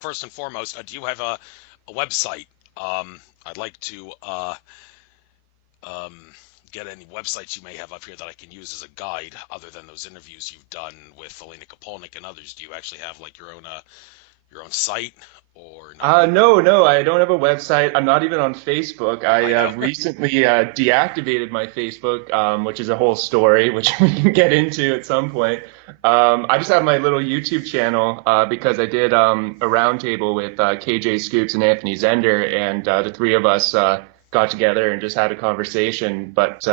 first and foremost, do you have a website? I'd like to um, get any websites you may have up here that I can use as a guide, other than those interviews you've done with Elena Kapolnik and others. Do you actually have like your own site or no? No, I don't have a website. I'm not even on Facebook. I I know. recently deactivated my Facebook, which is a whole story, which we can get into at some point. I just have my little YouTube channel because I did a roundtable with KJ Scoops and Anthony Zender, and the three of us got together and just had a conversation, but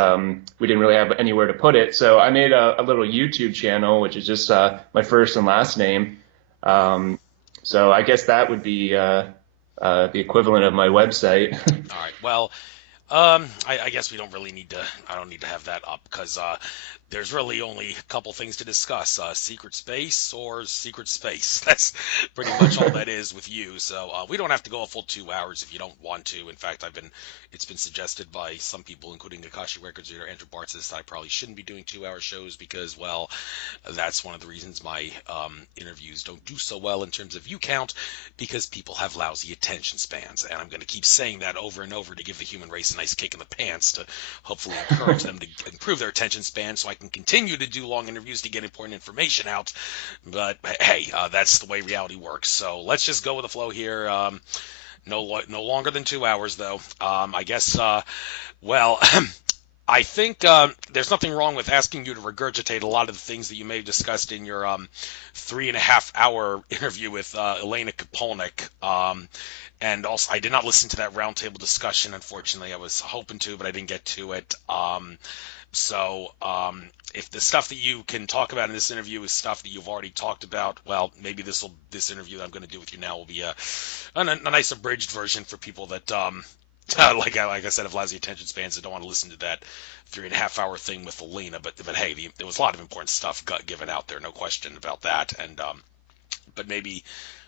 we didn't really have anywhere to put it. So I made a little YouTube channel, which is just my first and last name. Um, so I guess that would be the equivalent of my website. All right. Well, I guess we don't really need to. I don't need to have that up because there's really only a couple things to discuss: secret space or secret space. That's pretty much all that is with you. So we don't have to go a full 2 hours if you don't want to. In fact, it's been suggested by some people, including Akashi Records leader Andrew Bartzis, that I probably shouldn't be doing 2 hour shows because, well, that's one of the reasons my interviews don't do so well in terms of view count, because people have lousy attention spans, and I'm going to keep saying that over and over to give the human race a nice kick in the pants to hopefully encourage them to improve their attention span so I can continue to do long interviews to get important information out. But hey, that's the way reality works. So let's just go with the flow here. No longer than 2 hours, though. I guess, well, I think there's nothing wrong with asking you to regurgitate a lot of the things that you may have discussed in your 3.5 hour interview with Elena Kapolnik. And also, I did not listen to that roundtable discussion, unfortunately. I was hoping to, but I didn't get to it. So if the stuff that you can talk about in this interview is stuff that you've already talked about, well, maybe this interview that I'm going to do with you now will be a nice abridged version for people that like I said, have lousy attention spans that don't want to listen to that 3.5 hour thing with Elena. But hey, there was a lot of important stuff given out there, no question about that. And but maybe,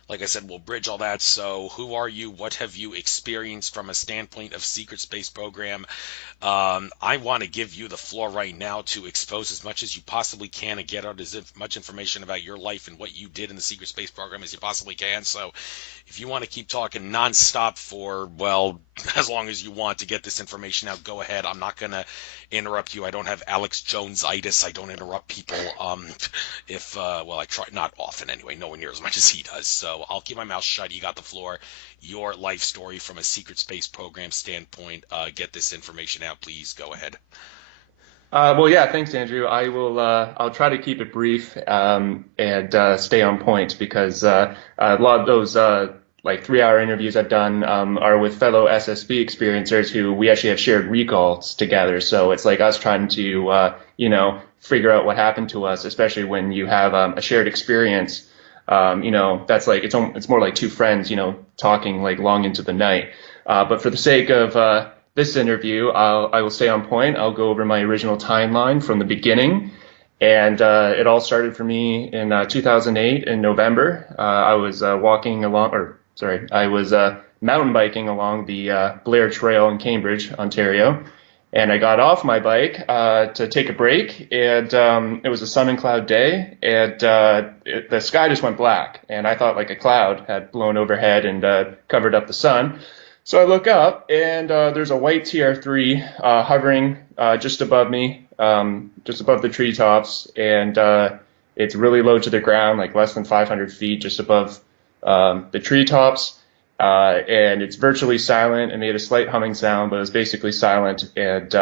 like I said, we'll bridge all that. So who are you? What have you experienced from a standpoint of secret space program? I want to give you the floor right now to expose as much as you possibly can and get out as much information about your life and what you did in the secret space program as you possibly can. So if you want to keep talking nonstop for, well, as long as you want to get this information out, go ahead. I'm not going to interrupt you. I don't have Alex Jones-itis. I don't interrupt people. Well, I try not often anyway, nowhere near as much as he does. So I'll keep my mouth shut. You got the floor. Your life story from a secret space program standpoint. Get this information out, please. Go ahead. Well, yeah, thanks, Andrew. I will. I'll try to keep it brief and stay on point because a lot of those like 3 hour interviews I've done are with fellow SSB experiencers who we actually have shared recalls together. So it's like us trying to figure out what happened to us, especially when you have a shared experience. That's like it's more like two friends, talking like long into the night. But for the sake of this interview, I will stay on point. I'll go over my original timeline from the beginning. And it all started for me in 2008 in November. I was walking along, or sorry, I was mountain biking along the Blair Trail in Cambridge, Ontario. And I got off my bike to take a break, and it was a sun and cloud day, and the sky just went black, and I thought like a cloud had blown overhead and covered up the sun. So I look up, and there's a white TR3 hovering just above me, just above the treetops, and it's really low to the ground, like less than 500 feet, just above the treetops. And it's virtually silent. It made a slight humming sound, but it was basically silent. And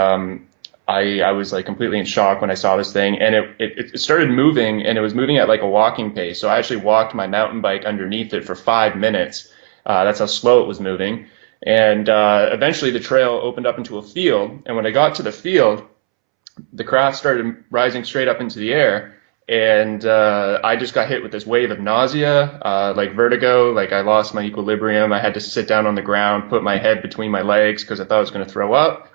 I was like completely in shock when I saw this thing, and it started moving, and it was moving at like a walking pace. So I actually walked my mountain bike underneath it for 5 minutes. That's how slow it was moving. And eventually the trail opened up into a field. And when I got to the field, the craft started rising straight up into the air. And I just got hit with this wave of nausea, like vertigo, like I lost my equilibrium. I had to sit down on the ground, put my head between my legs because I thought I was going to throw up.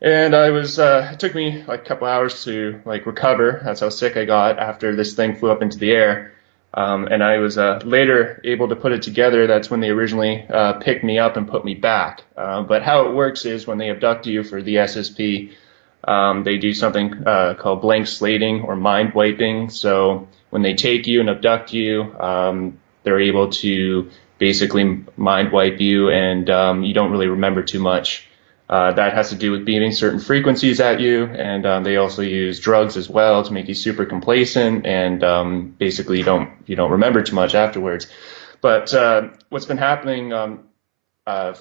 And it took me like a couple hours to like recover. That's how sick I got after this thing flew up into the air. And I was later able to put it together. That's when they originally picked me up and put me back. But how it works is when they abduct you for the SSP, they do something called blank slating or mind wiping. So when they take you and abduct you, they're able to basically mind wipe you, and you don't really remember too much. That has to do with beaming certain frequencies at you, and they also use drugs as well to make you super complacent, and basically you don't remember too much afterwards. But what's been happening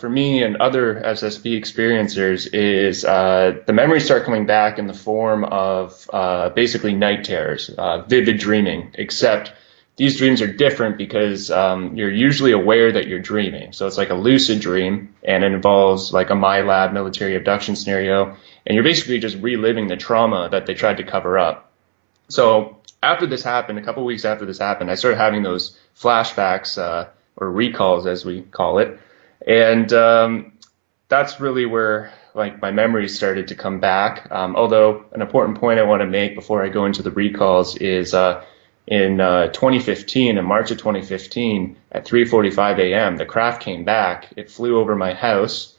for me and other SSP experiencers is the memories start coming back in the form of basically night terrors, vivid dreaming, except these dreams are different because you're usually aware that you're dreaming. So it's like a lucid dream, and it involves like a MyLab military abduction scenario, and you're basically just reliving the trauma that they tried to cover up. So after this happened, a couple of weeks after this happened, I started having those flashbacks or recalls, as we call it, and that's really where like my memories started to come back. Although an important point I want to make before I go into the recalls is in 2015, in March of 2015, at 3:45 a.m., the craft came back. It flew over my house,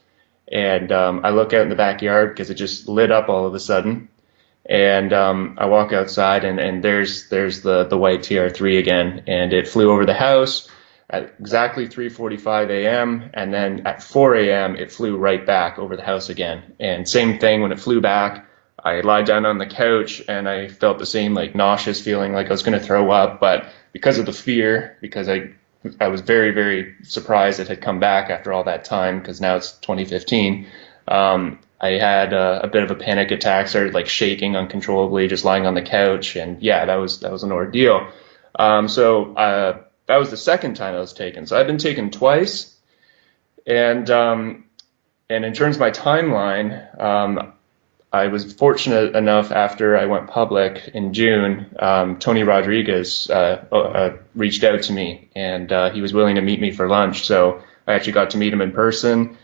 and I look out in the backyard because it just lit up all of a sudden. And I walk outside, and there's the white TR3 again, and it flew over the house at exactly 3:45 a.m. and then at 4 a.m. it flew right back over the house again. And same thing when it flew back. I lied down on the couch and I felt the same like nauseous feeling like I was going to throw up, but because of the fear, because I was very, very surprised it had come back after all that time, because now it's 2015. I had a bit of a panic attack, started like shaking uncontrollably, just lying on the couch, and yeah, that was an ordeal. So that was the second time I was taken. So I've been taken twice, and in terms of my timeline, I was fortunate enough after I went public in June, Tony Rodriguez reached out to me, and he was willing to meet me for lunch. So I actually got to meet him in person,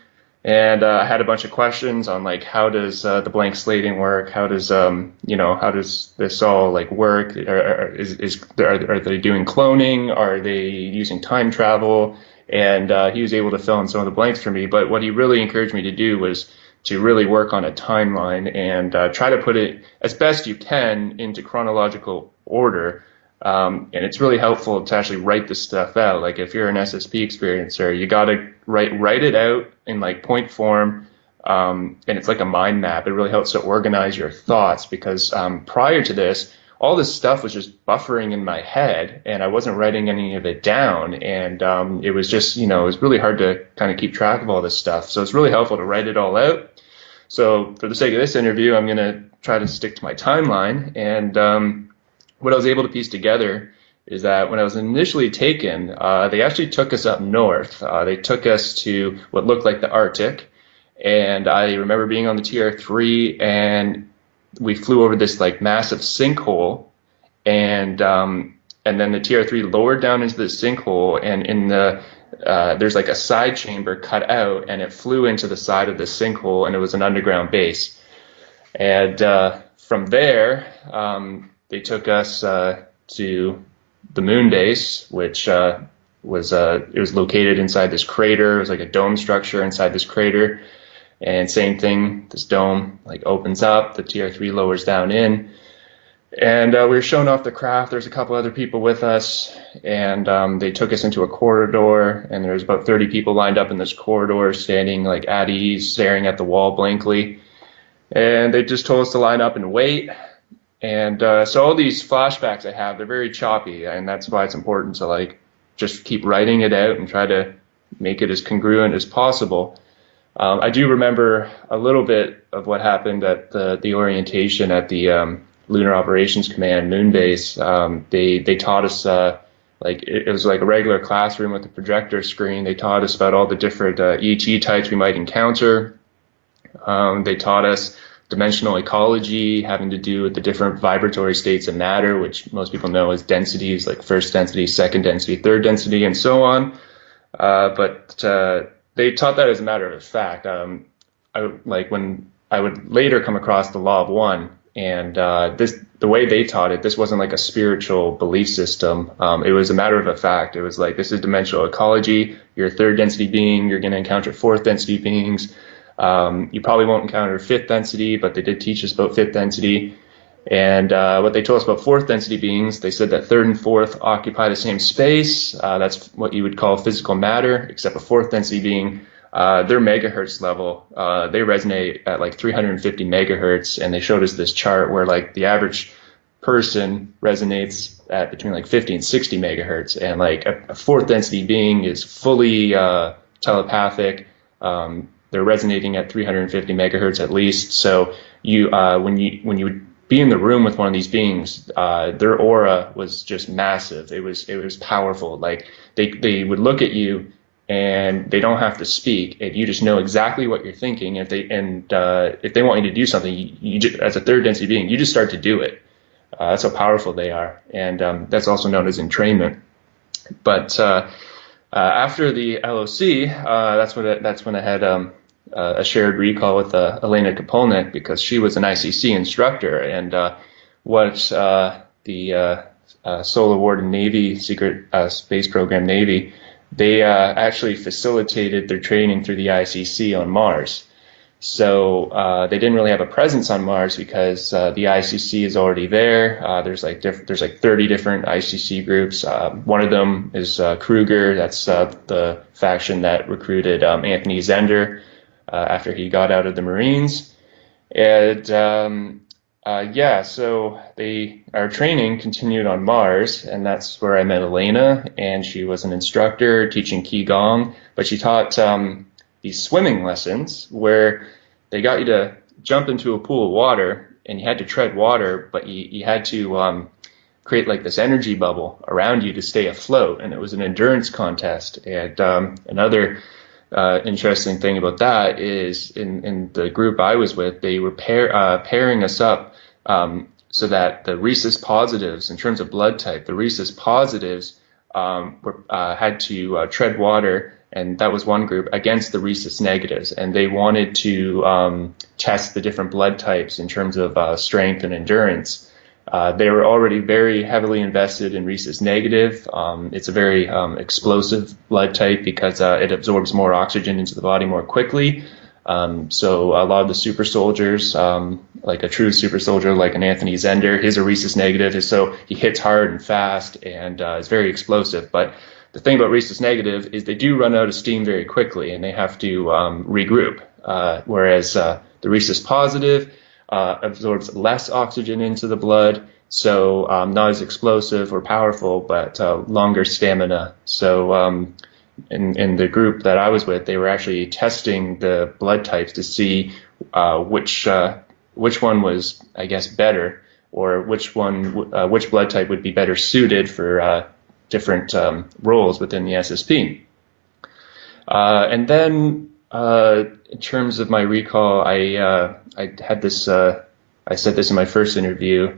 and I had a bunch of questions on like how does the blank slating work? How does how does this all like work? Are they doing cloning? Are they using time travel? And he was able to fill in some of the blanks for me. But what he really encouraged me to do was to really work on a timeline and try to put it as best you can into chronological order. And it's really helpful to actually write this stuff out. Like if you're an SSP experiencer, you got to write it out in like point form. And it's like a mind map. It really helps to organize your thoughts because prior to this, all this stuff was just buffering in my head and I wasn't writing any of it down. And it was just, it was really hard to kind of keep track of all this stuff. So it's really helpful to write it all out. So for the sake of this interview, I'm going to try to stick to my timeline. And what I was able to piece together is that when I was initially taken, they actually took us up north. They took us to what looked like the Arctic. And I remember being on the TR3 and we flew over this like massive sinkhole, and then the TR3 lowered down into the sinkhole, and in the there's like a side chamber cut out, and it flew into the side of the sinkhole, and it was an underground base. And from there, they took us to the moon base, which was located inside this crater. It was like a dome structure inside this crater. And same thing, this dome like opens up, the TR3 lowers down in, and we were shown off the craft. There's a couple other people with us, and they took us into a corridor, and there's about 30 people lined up in this corridor, standing like at ease, staring at the wall blankly. And they just told us to line up and wait. And so all these flashbacks I have, they're very choppy, and that's why it's important to like just keep writing it out and try to make it as congruent as possible. I do remember a little bit of what happened at the orientation at the Lunar Operations Command Moon Base. They taught us like it was like a regular classroom with a projector screen. They taught us about all the different ET types we might encounter. They taught us dimensional ecology, having to do with the different vibratory states of matter, which most people know as densities, like first density, second density, third density, and so on. But they taught that as a matter of fact. When I would later come across the Law of One, and the way they taught it, this wasn't like a spiritual belief system. It was a matter of a fact. It was like, this is dimensional ecology. You're a third density being. You're going to encounter fourth density beings. You probably won't encounter fifth density, but they did teach us about fifth density. And what they told us about fourth density beings, they said that third and fourth occupy the same space. That's what you would call physical matter, except a fourth density being, their megahertz level, they resonate at like 350 megahertz. And they showed us this chart where like the average person resonates at between like 50 and 60 megahertz. And like a fourth density being is fully telepathic. They're resonating at 350 megahertz at least. So when you would be in the room with one of these beings, their aura was just massive. It was powerful. Like they would look at you and they don't have to speak, and you just know exactly what you're thinking. If they want you to do something, as a third density being, you just start to do it. That's how powerful they are, and that's also known as entrainment. But after the LOC, that's when I had a shared recall with Elena Kapolnik, because she was an ICC instructor, and what the Solar Warden Navy Secret Space Program Navy, they actually facilitated their training through the ICC on Mars. So they didn't really have a presence on Mars because the ICC is already there. There's like 30 different ICC groups. One of them is Kruger. That's the faction that recruited Anthony Zender after he got out of the Marines. And so our training continued on Mars, and that's where I met Elena, and she was an instructor teaching Qigong, but she taught these swimming lessons where they got you to jump into a pool of water, and you had to tread water, but you had to create like this energy bubble around you to stay afloat, and it was an endurance contest. And another interesting thing about that is in the group I was with, they were pairing us up so that the rhesus positives, in terms of blood type, the rhesus positives had to tread water, and that was one group, against the rhesus negatives, and they wanted to test the different blood types in terms of strength and endurance. They were already very heavily invested in rhesus negative. It's a very explosive blood type because it absorbs more oxygen into the body more quickly. So a lot of the super soldiers, like a true super soldier like an Anthony Zender, his are rhesus negative, so he hits hard and fast and is very explosive. But the thing about rhesus negative is they do run out of steam very quickly, and they have to regroup, whereas the rhesus positive absorbs less oxygen into the blood, so not as explosive or powerful, but longer stamina. So in the group that I was with, they were actually testing the blood types to see which one was, I guess, better, or which blood type would be better suited for different roles within the SSP. And then in terms of my recall, I had this, I said this in my first interview,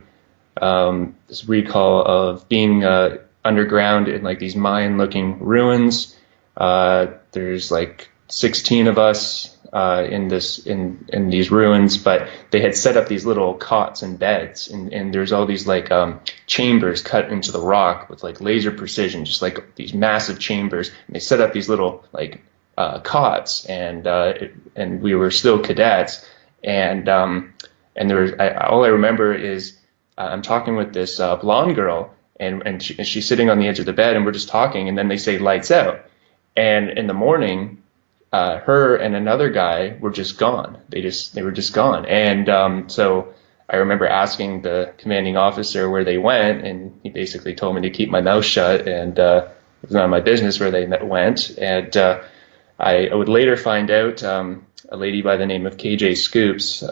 this recall of being underground in like these Mayan-looking ruins. There's like 16 of us in these ruins, but they had set up these little cots and beds, and there's all these like chambers cut into the rock with like laser precision, just like these massive chambers. And they set up these little like cots, and we were still cadets, and there was all I remember is I'm talking with this blonde girl, and she's sitting on the edge of the bed, and we're just talking, and then they say lights out, and in the morning, her and another guy were just gone. They were just gone, and so I remember asking the commanding officer where they went, and he basically told me to keep my mouth shut, and it was none of my business where they went. And I would later find out a lady by the name of KJ Scoops,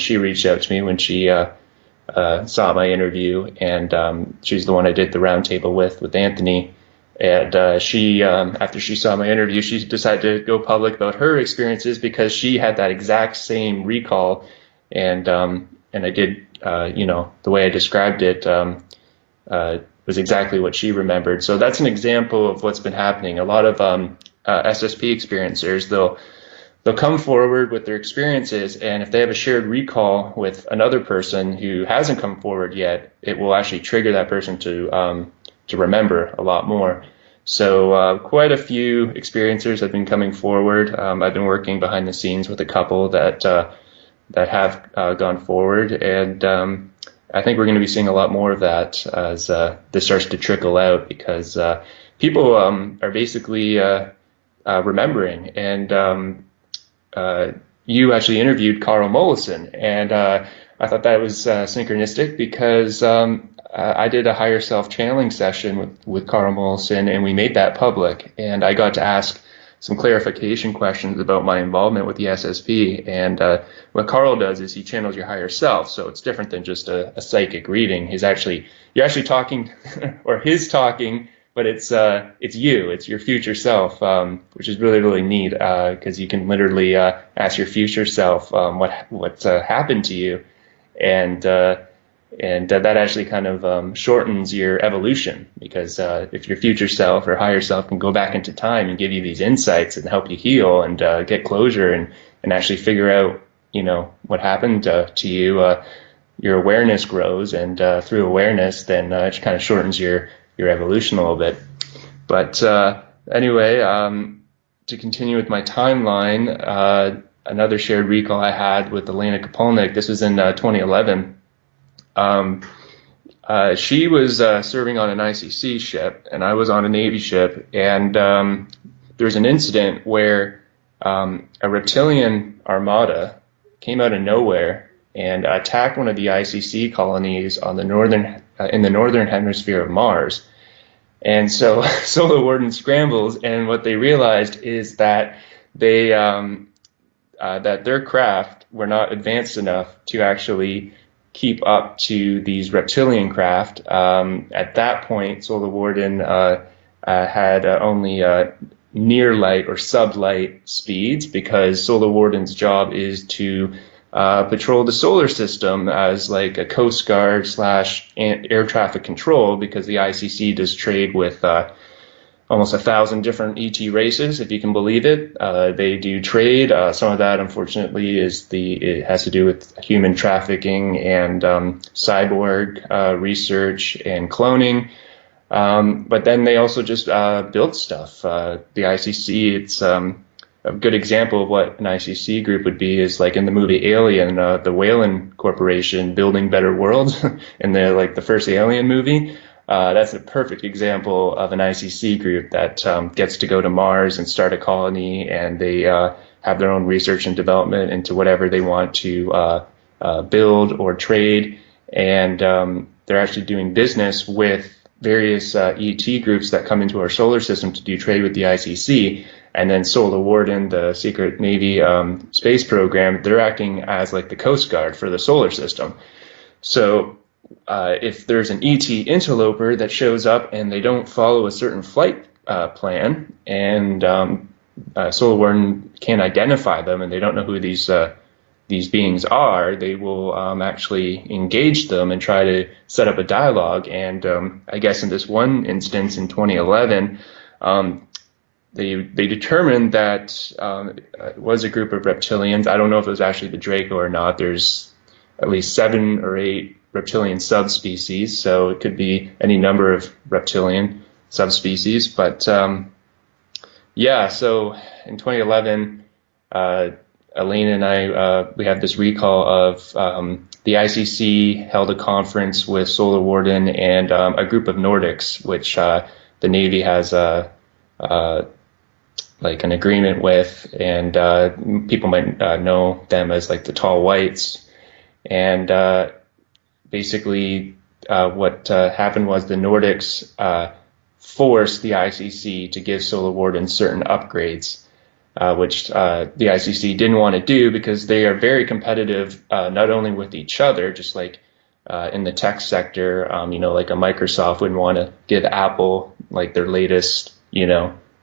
she reached out to me when she saw my interview, and she's the one I did the roundtable with Anthony. And she, after she saw my interview, she decided to go public about her experiences because she had that exact same recall, and I did, the way I described it was exactly what she remembered. So that's an example of what's been happening. A lot of SSP experiencers, they'll come forward with their experiences, and if they have a shared recall with another person who hasn't come forward yet, it will actually trigger that person to remember a lot more. So quite a few experiencers have been coming forward. I've been working behind the scenes with a couple that have gone forward, and I think we're going to be seeing a lot more of that as this starts to trickle out because people are basically remembering. And you actually interviewed Carl Mollison, and I thought that was synchronistic because I did a higher self channeling session with Carl Mollison, and we made that public. And I got to ask some clarification questions about my involvement with the SSP. And what Carl does is he channels your higher self, so it's different than just a psychic reading. You're actually talking, or his talking, but it's you, it's your future self, which is really really neat because you can literally ask your future self what's happened to you, and that actually kind of shortens your evolution because if your future self or higher self can go back into time and give you these insights and help you heal and get closure and actually figure out, what happened to you, your awareness grows, and through awareness, then it kind of shortens your evolution a little bit. But anyway, to continue with my timeline, another shared recall I had with Elena Kapolnik, this was in 2011. She was serving on an ICC ship, and I was on a Navy ship, and there was an incident where a reptilian armada came out of nowhere and attacked one of the ICC colonies on the in the northern hemisphere of Mars. And so Solar Warden scrambles, and what they realized is that that their craft were not advanced enough to actually keep up to these reptilian craft. At that point, Solar Warden had only near light or sub-light speeds because Solar Warden's job is to patrol the solar system as like a coast guard slash air traffic control because the ICC does trade with almost 1,000 different ET races, if you can believe it. They do trade. Some of that, unfortunately, it has to do with human trafficking and cyborg research and cloning. But then they also just build stuff. The ICC, it's a good example of what an ICC group would be is like in the movie Alien, the Whalen Corporation building better worlds in the first Alien movie. That's a perfect example of an ICC group that gets to go to Mars and start a colony, and they have their own research and development into whatever they want to build or trade. And they're actually doing business with various ET groups that come into our solar system to do trade with the ICC. And then Solar Warden, the secret Navy space program, they're acting as like the Coast Guard for the solar system. So if there's an ET interloper that shows up and they don't follow a certain flight plan, and Solar Warden can't identify them and they don't know who these beings are, they will actually engage them and try to set up a dialogue. And I guess in this one instance in 2011, they determined that it was a group of reptilians. I don't know if it was actually the Draco or not. There's at least 7 or 8 reptilian subspecies, so it could be any number of reptilian subspecies. But yeah, so in 2011, Elaine and I, we had this recall of the ICC held a conference with Solar Warden and a group of Nordics, which the Navy has like an agreement with, and people might know them as like the Tall Whites. And basically what happened was the Nordics forced the ICC to give Solar Warden certain upgrades, which the ICC didn't want to do because they are very competitive, not only with each other, just like in the tech sector, like a Microsoft wouldn't want to give Apple like their latest,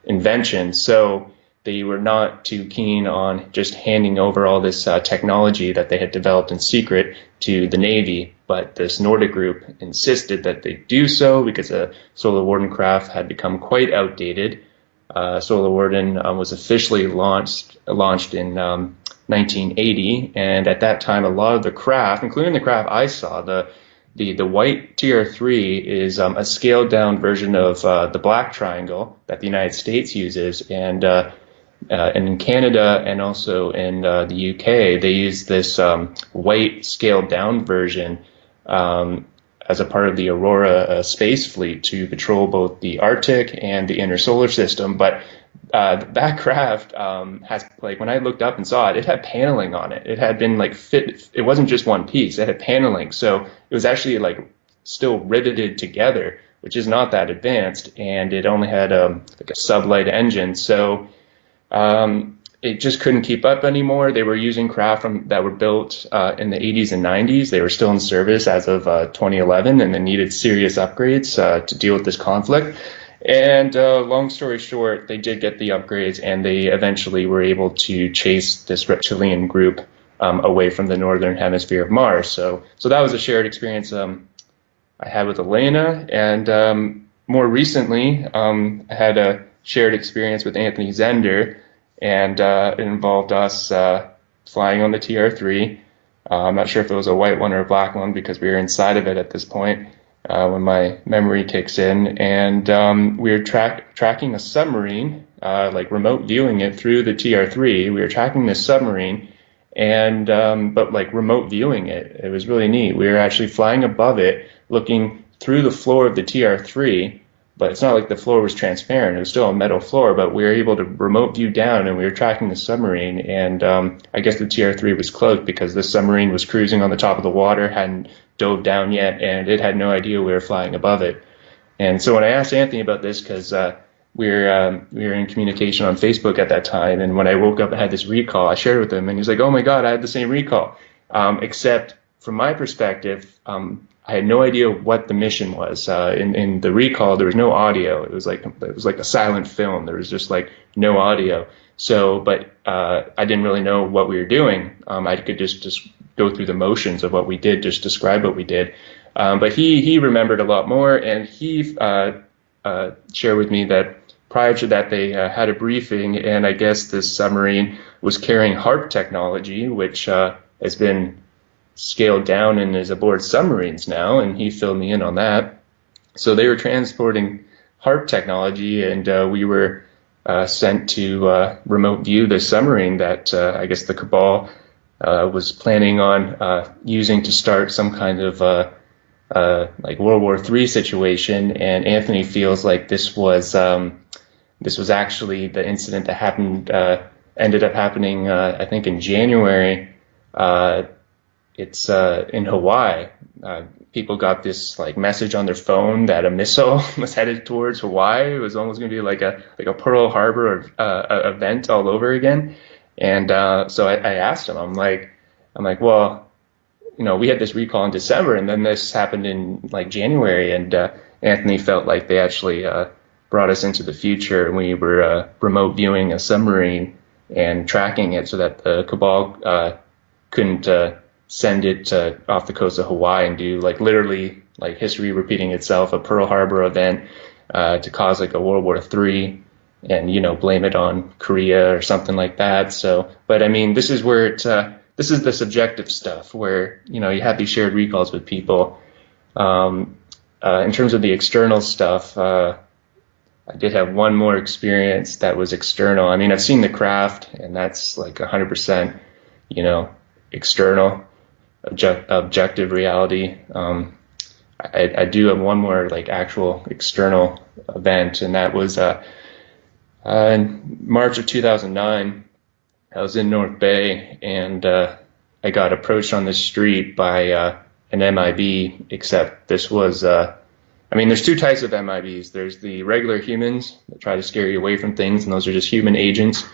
invention. So they were not too keen on just handing over all this technology that they had developed in secret to the Navy. But this Nordic group insisted that they do so because the Solar Warden craft had become quite outdated. Solar Warden was officially launched in 1980, and at that time, a lot of the craft, including the craft I saw, the white TR-3 is a scaled down version of the black triangle that the United States uses, and in Canada and also in the UK, they use this white scaled down version as a part of the Aurora space fleet to patrol both the Arctic and the inner solar system. But that craft has, like, when I looked up and saw it, it had paneling on it. It had been like fit. It wasn't just one piece. It had paneling, so it was actually like still riveted together, which is not that advanced, and it only had like a sublight engine. So it just couldn't keep up anymore. They were using craft that were built in the 80s and 90s. They were still in service as of 2011, and they needed serious upgrades to deal with this conflict. And long story short, they did get the upgrades, and they eventually were able to chase this reptilian group away from the northern hemisphere of Mars. So that was a shared experience I had with Elena, and more recently, I had a shared experience with Anthony Zender, and it involved us flying on the TR-3. I'm not sure if it was a white one or a black one because we were inside of it at this point when my memory kicks in, and we were tracking a submarine, like remote viewing it through the TR-3. We were tracking this submarine, and but like remote viewing it. It was really neat. We were actually flying above it, looking through the floor of the TR-3, but it's not like the floor was transparent. It was still a metal floor, but we were able to remote view down, and we were tracking the submarine. And I guess the TR-3 was cloaked because the submarine was cruising on the top of the water, hadn't dove down yet, and it had no idea we were flying above it. And so when I asked Anthony about this, because we were in communication on Facebook at that time, and when I woke up and had this recall, I shared it with him, and he's like, "Oh my God, I had the same recall," except from my perspective, I had no idea what the mission was. In the recall, there was no audio. It was like a silent film. There was just like no audio. So, but I didn't really know what we were doing. I could just go through the motions of what we did, just describe what we did. But he remembered a lot more, and he shared with me that prior to that they had a briefing, and I guess this submarine was carrying HARP technology, which has been scaled down and is aboard submarines now, and he filled me in on that. So they were transporting HARP technology, and we were sent to remote view the submarine that I guess the Cabal was planning on using to start some kind of like World War III situation. And Anthony feels like this was actually the incident that happened ended up happening I think in January. It's in Hawaii. People got this like message on their phone that a missile was headed towards Hawaii. It was almost going to be like a Pearl Harbor event all over again. And so I asked him. I'm like, well, we had this recall in December, and then this happened in like January. And Anthony felt like they actually brought us into the future, and we were remote viewing a submarine and tracking it so that the Cabal couldn't send it off the coast of Hawaii and do like literally like history repeating itself, a Pearl Harbor event to cause like a World War III, and blame it on Korea or something like that. So, but I mean, this is where this is the subjective stuff where you have these shared recalls with people. In terms of the external stuff, I did have one more experience that was external. I mean, I've seen the craft, and that's like 100%, external. Objective reality. I do have one more like actual external event, and that was in March of 2009. I was in North Bay, and I got approached on the street by an MIB, except this was there's two types of MIBs. There's the regular humans that try to scare you away from things, and those are just human agents.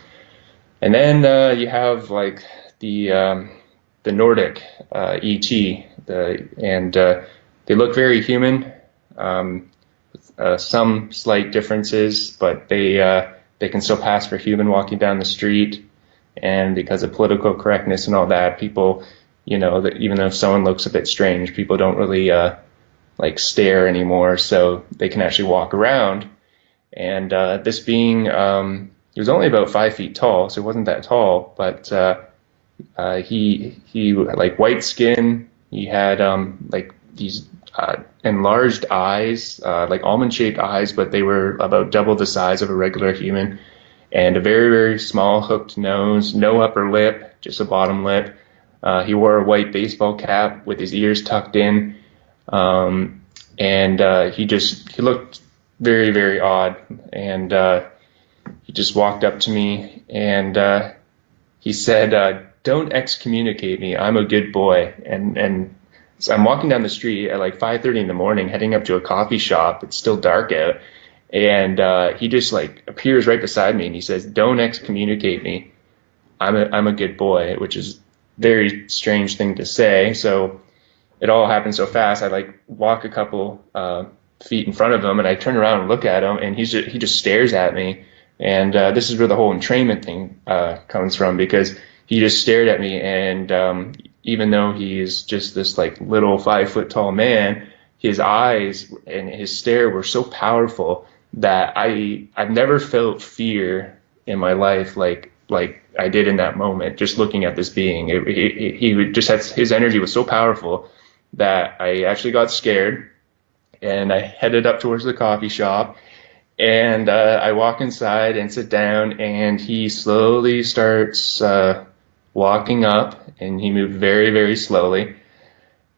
And then you have like the Nordic ET, and they look very human, some slight differences, but they can still pass for human walking down the street. And because of political correctness and all that, people, that even though someone looks a bit strange, people don't really like stare anymore, so they can actually walk around. And this being, he was only about 5 feet tall, so it wasn't that tall, but he like white skin. He had like these enlarged eyes, like almond-shaped eyes, but they were about double the size of a regular human, and a very, very small hooked nose, no upper lip, just a bottom lip. He wore a white baseball cap with his ears tucked in, And he looked very, very odd. And he just walked up to me and he said, "Don't excommunicate me. I'm a good boy." And so I'm walking down the street at like 5:30 in the morning, heading up to a coffee shop. It's still dark out, and he just like appears right beside me, and he says, "Don't excommunicate me. I'm a good boy," which is very strange thing to say. So it all happened so fast. I like walk a couple feet in front of him, and I turn around and look at him, and he just stares at me. And this is where the whole entrainment thing comes from, because he just stared at me, and even though he's just this like little 5 foot tall man, his eyes and his stare were so powerful that I've never felt fear in my life like I did in that moment, just looking at this being. He would just had his energy was so powerful that I actually got scared, and I headed up towards the coffee shop. And I walk inside and sit down, and he slowly starts walking up, and he moved very, very slowly.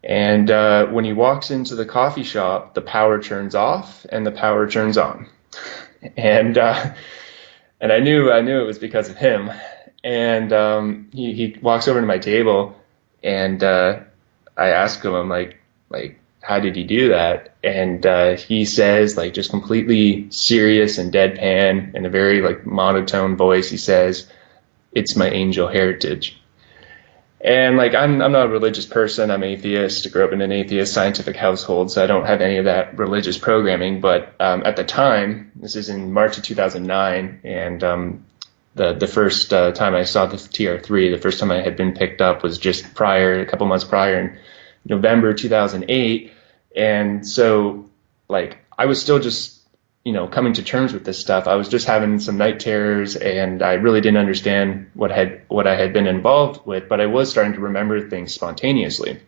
And when he walks into the coffee shop, the power turns off and the power turns on. And and I knew it was because of him. And he walks over to my table, and I ask him, I'm like, how did he do that? And he says, like, just completely serious and deadpan in a very like monotone voice, he says, "It's my angel heritage." And like I'm not a religious person. I'm atheist. I grew up in an atheist scientific household, so I don't have any of that religious programming. But at the time, this is in March of 2009, and the first time I saw the TR3, the first time I had been picked up was just prior, a couple months prior, in November 2008. And so, like, I was still just, coming to terms with this stuff. I was just having some night terrors, and I really didn't understand what I had been involved with, but I was starting to remember things spontaneously.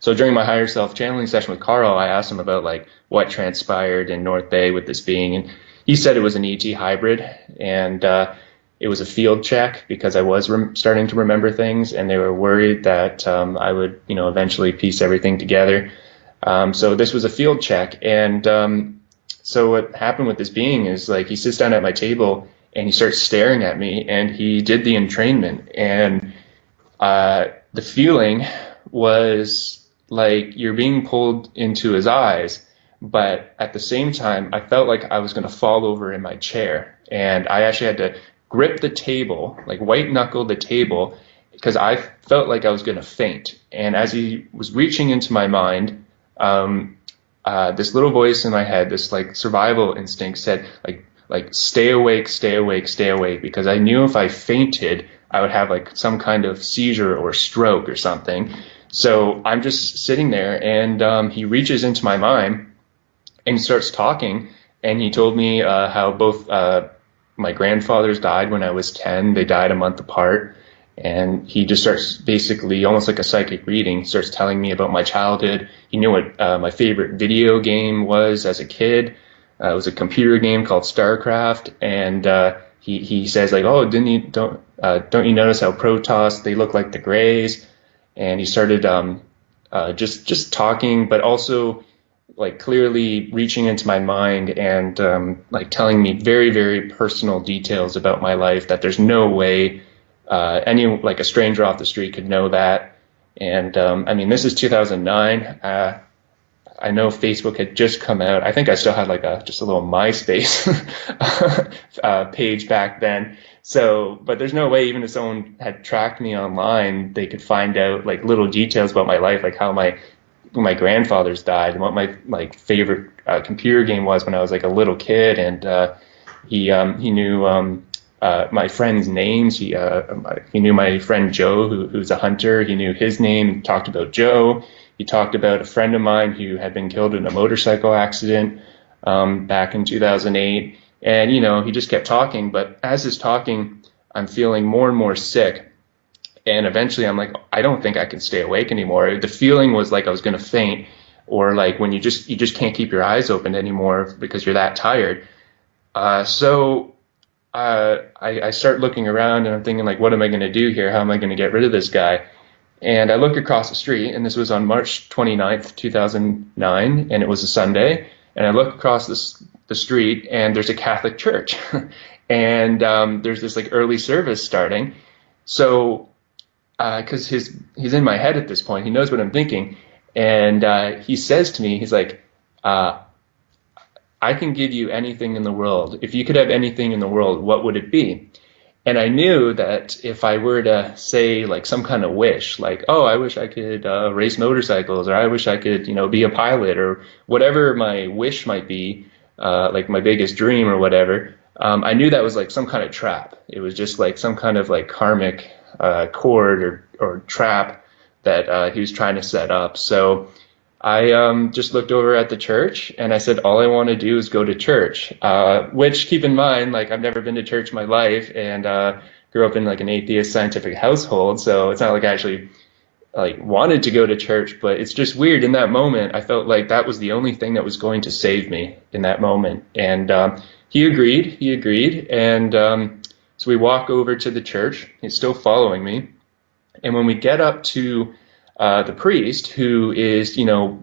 So during my higher self channeling session with Carl, I asked him about like what transpired in North Bay with this being, and he said it was an ET hybrid, and it was a field check because I was starting to remember things, and they were worried that I would, eventually piece everything together. So this was a field check, and so what happened with this being is like he sits down at my table and he starts staring at me, and he did the entrainment, and the feeling was like you're being pulled into his eyes, but at the same time, I felt like I was going to fall over in my chair, and I actually had to grip the table, like white knuckle the table, because I felt like I was going to faint. And as he was reaching into my mind, this little voice in my head, this like survival instinct said, like stay awake, stay awake, stay awake, because I knew if I fainted, I would have like some kind of seizure or stroke or something. So I'm just sitting there, and he reaches into my mind and starts talking, and he told me how both my grandfathers died when I was 10. They died a month apart. And he just starts basically almost like a psychic reading, starts telling me about my childhood. He knew what my favorite video game was as a kid. It was a computer game called StarCraft. And he says like, "Oh, don't you notice how Protoss, they look like the Greys?" And he started just talking, but also like clearly reaching into my mind, and like telling me very, very personal details about my life that there's no way any like a stranger off the street could know that. And I mean, this is 2009. I know Facebook had just come out. I think I still had like just a little MySpace page back then. So, but there's no way, even if someone had tracked me online, they could find out like little details about my life, like how my grandfathers died, and what my like favorite computer game was when I was like a little kid. And he knew my friends' names. He knew my friend Joe, who's a hunter. He knew his name. He talked about Joe. He talked about a friend of mine who had been killed in a motorcycle accident back in 2008. And he just kept talking. But as he's talking, I'm feeling more and more sick. And eventually, I'm like, I don't think I can stay awake anymore. The feeling was like I was going to faint, or like when you just can't keep your eyes open anymore because you're that tired. So I start looking around, and I'm thinking like, what am I going to do here? How am I going to get rid of this guy? And I look across the street, and this was on March 29th, 2009, and it was a Sunday. And I look across the street, and there's a Catholic church. And there's this like early service starting. So, because he's in my head at this point, he knows what I'm thinking. And he says to me, he's like, uh, I can give you anything in the world. If you could have anything in the world, what would it be? And I knew that if I were to say like some kind of wish, like, oh, I wish I could race motorcycles, or I wish I could, be a pilot, or whatever my wish might be, like my biggest dream or whatever, I knew that was like some kind of trap. It was just like some kind of like karmic cord or trap that he was trying to set up. So I just looked over at the church and I said, all I want to do is go to church. Which, keep in mind, like I've never been to church in my life, and grew up in like an atheist scientific household, so it's not like I actually like wanted to go to church, but it's just weird. In that moment, I felt like that was the only thing that was going to save me in that moment. And he agreed. He agreed, and so we walk over to the church. He's still following me, and when we get up to the priest, who is,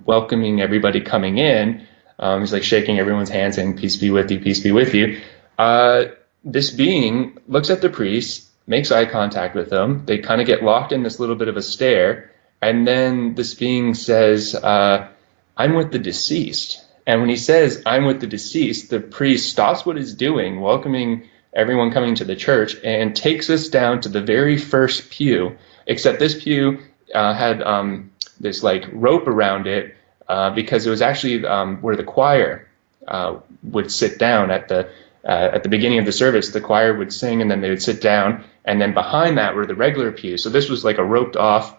welcoming everybody coming in, he's like shaking everyone's hands, saying, "Peace be with you, peace be with you." Uh, this being looks at the priest, makes eye contact with him. They kind of get locked in this little bit of a stare, and then this being says, "I'm with the deceased." And when he says, "I'm with the deceased," the priest stops what he's doing, welcoming everyone coming to the church, and takes us down to the very first pew. Except this pew had this like rope around it, because it was actually where the choir would sit down at the beginning of the service. The choir would sing, and then they would sit down, and then behind that were the regular pews. So this was like a roped off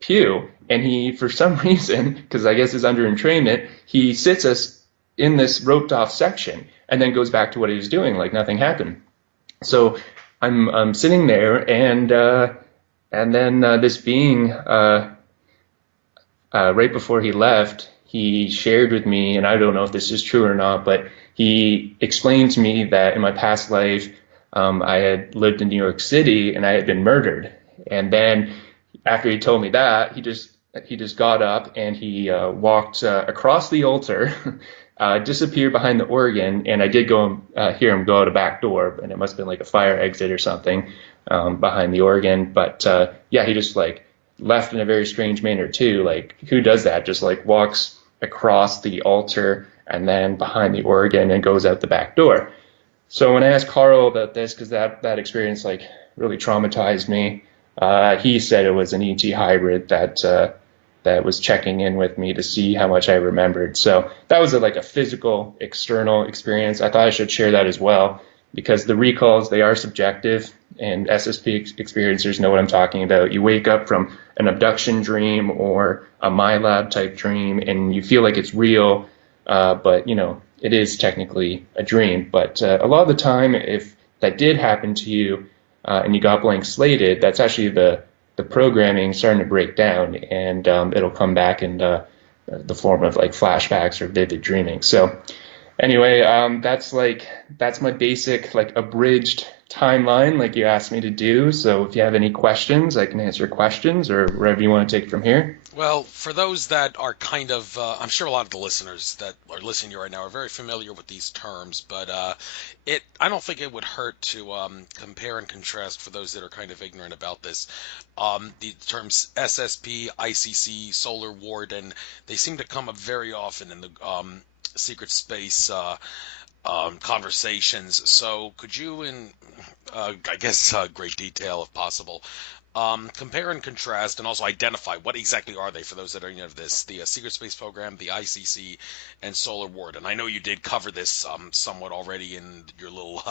pew, and he, for some reason, because I guess he's under entrainment, he sits us in this roped off section, and then goes back to what he was doing like nothing happened. So I'm sitting there, and then this being, right before he left, he shared with me, and I don't know if this is true or not, but he explained to me that in my past life, I had lived in New York City and I had been murdered. And then after he told me that, he just got up and he walked across the altar, disappeared behind the organ, and I did go hear him go out a back door, and it must have been like a fire exit or something behind the organ. But yeah, he just like left in a very strange manner too. Like, who does that? Just like walks across the altar and then behind the organ and goes out the back door. So when I asked Carl about this, because that experience like really traumatized me, he said it was an ET hybrid that was checking in with me to see how much I remembered. So that was like a physical, external experience. I thought I should share that as well, because the recalls, they are subjective, and SSP experiencers know what I'm talking about. You wake up from an abduction dream or a MyLab type dream, and you feel like it's real, but it is technically a dream. But a lot of the time, if that did happen to you and you got blank slated, that's actually the programming starting to break down, and it'll come back in the form of like flashbacks or vivid dreaming. So anyway, that's my basic like abridged timeline, like you asked me to do. So if you have any questions, I can answer questions or wherever you want to take it from here. Well, for those that are kind of, I'm sure a lot of the listeners that are listening to you right now are very familiar with these terms, but I don't think it would hurt to compare and contrast for those that are kind of ignorant about this. The terms SSP, ICC, Solar Warden, they seem to come up very often in the secret space conversations. So could you, in I guess great detail if possible, compare and contrast, and also identify what exactly are they for those that are of this, the Secret Space Program, the ICC, and Solar Ward. And I know you did cover this somewhat already in your little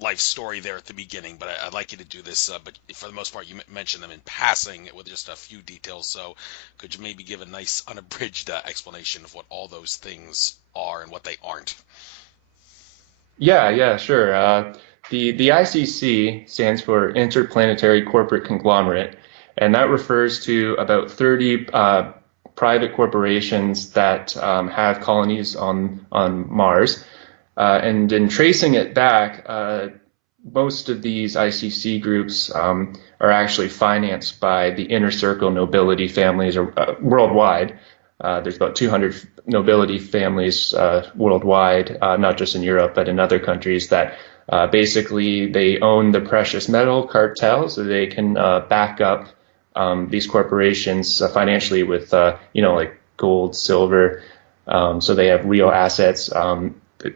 life story there at the beginning, but I'd like you to do this. But for the most part, you mentioned them in passing with just a few details. So could you maybe give a nice unabridged explanation of what all those things are and what they aren't? Yeah, sure. The ICC stands for Interplanetary Corporate Conglomerate, and that refers to about 30 private corporations that have colonies on Mars. And in tracing it back, most of these ICC groups are actually financed by the inner circle nobility families worldwide. There's about 200 nobility families worldwide, not just in Europe, but in other countries that basically they own the precious metal cartel, so they can back up these corporations financially with, like gold, silver. So they have real assets.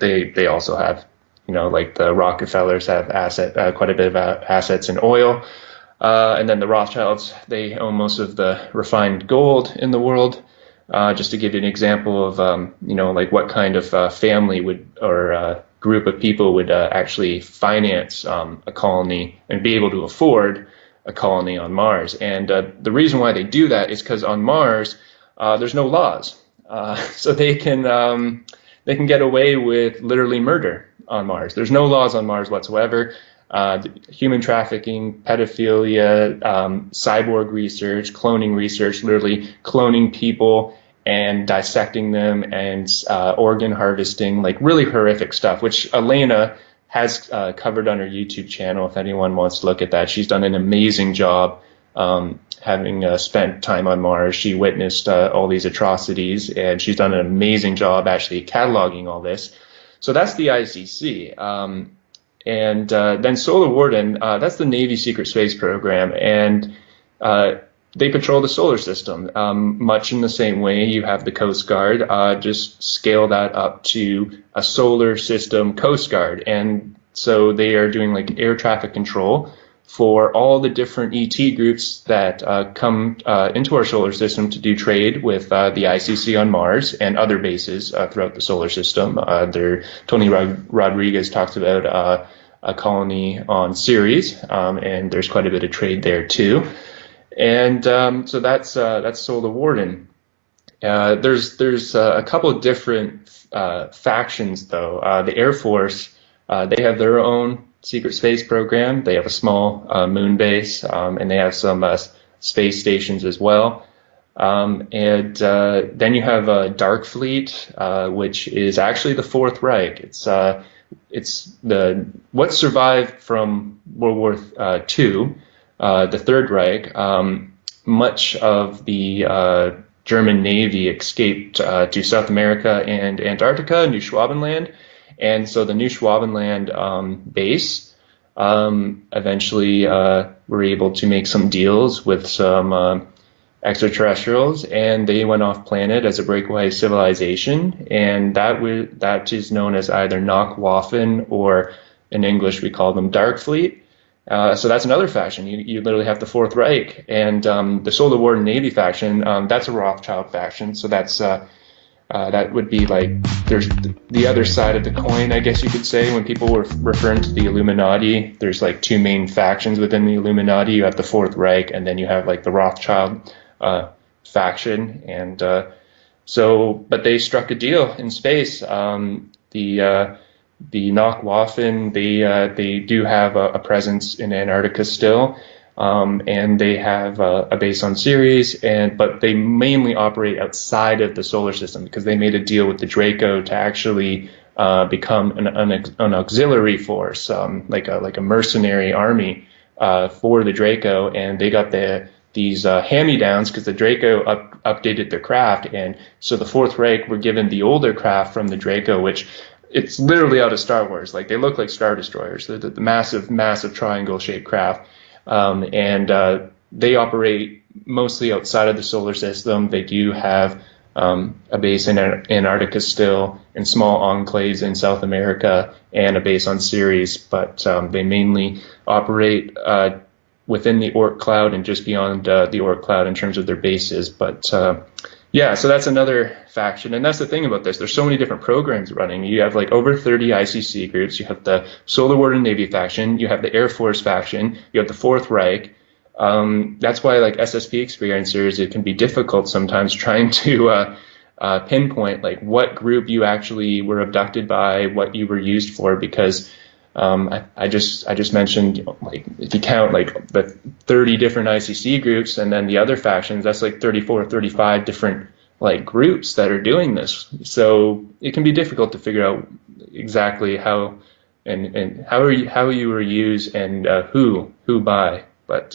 They also have, like the Rockefellers have quite a bit of assets in oil. And then the Rothschilds, they own most of the refined gold in the world. Just to give you an example of, like what kind of family would or group of people would actually finance a colony and be able to afford a colony on Mars. And the reason why they do that is because on Mars, there's no laws. So they can get away with literally murder on Mars. There's no laws on Mars whatsoever. Human trafficking, pedophilia, cyborg research, cloning research, literally cloning people and dissecting them, and organ harvesting, like really horrific stuff, which Elena has covered on her YouTube channel if anyone wants to look at that. She's done an amazing job having spent time on Mars. She witnessed all these atrocities, and she's done an amazing job actually cataloging all this. So that's the ICC. And then Solar Warden, that's the Navy Secret Space Program, and they patrol the solar system, much in the same way you have the Coast Guard. Just scale that up to a solar system Coast Guard, and so they are doing like air traffic control for all the different ET groups that come into our solar system to do trade with the ICC on Mars and other bases throughout the solar system. Tony Rodriguez talks about a colony on Ceres, and there's quite a bit of trade there too. And so that's Solar Warden. There's a couple of different factions though. The Air Force, they have their own secret space program. They have a small moon base, and they have some space stations as well. And then you have Dark Fleet, which is actually the Fourth Reich. It's what survived from World War II, the Third Reich. Much of the German Navy escaped to South America and Antarctica, New Schwabenland. And so the New Schwabenland base eventually were able to make some deals with some extraterrestrials, and they went off planet as a breakaway civilization, and that is known as either Nachtwaffen, or in English we call them Dark Fleet. So that's another faction. You literally have the Fourth Reich, and the Solar Warden Navy faction, that's a Rothschild faction. So that would be like, there's the other side of the coin, I guess you could say. When people were referring to the Illuminati, there's like two main factions within the Illuminati. You have the Fourth Reich, and then you have like the Rothschild faction. And but they struck a deal in space. The Nachtwaffen, they do have a presence in Antarctica still. And they have a base on Ceres, but they mainly operate outside of the solar system because they made a deal with the Draco to actually become an auxiliary force, like a mercenary army for the Draco, and they got these hand-me-downs because the Draco updated their craft, and so the Fourth Reich were given the older craft from the Draco, which it's literally out of Star Wars. Like they look like Star Destroyers, the massive triangle-shaped craft. They operate mostly outside of the solar system. They do have a base in Antarctica still, and small enclaves in South America, and a base on Ceres, but they mainly operate within the Oort cloud and just beyond the Oort cloud in terms of their bases. But yeah, so that's another faction, and that's the thing about this. There's so many different programs running. You have like over 30 ICC groups. You have the Solar Warden Navy faction. You have the Air Force faction. You have the Fourth Reich. That's why, like SSP experiencers, it can be difficult sometimes trying to pinpoint like what group you actually were abducted by, what you were used for, because I just mentioned, like, if you count like the 30 different ICC groups and then the other factions, that's like 34 or 35 different like groups that are doing this. So it can be difficult to figure out exactly how and how you were used and who by. But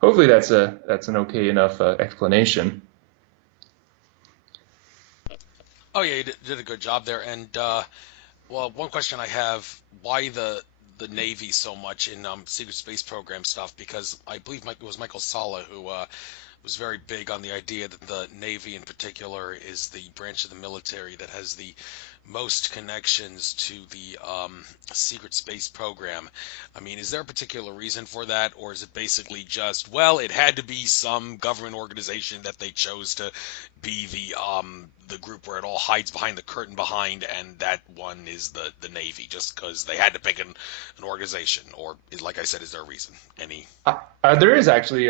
hopefully that's an okay enough explanation. Oh yeah, you did a good job there. And well, one question I have: why the Navy so much in secret space program stuff? Because I believe it was Michael Salla who was very big on the idea that the Navy in particular is the branch of the military that has the most connections to the secret space program. I mean, is there a particular reason for that, or is it basically just, well, it had to be some government organization that they chose to be the group where it all hides behind the curtain behind, and that one is the Navy, just because they had to pick an organization, or like I said, is there a reason? Any? There is actually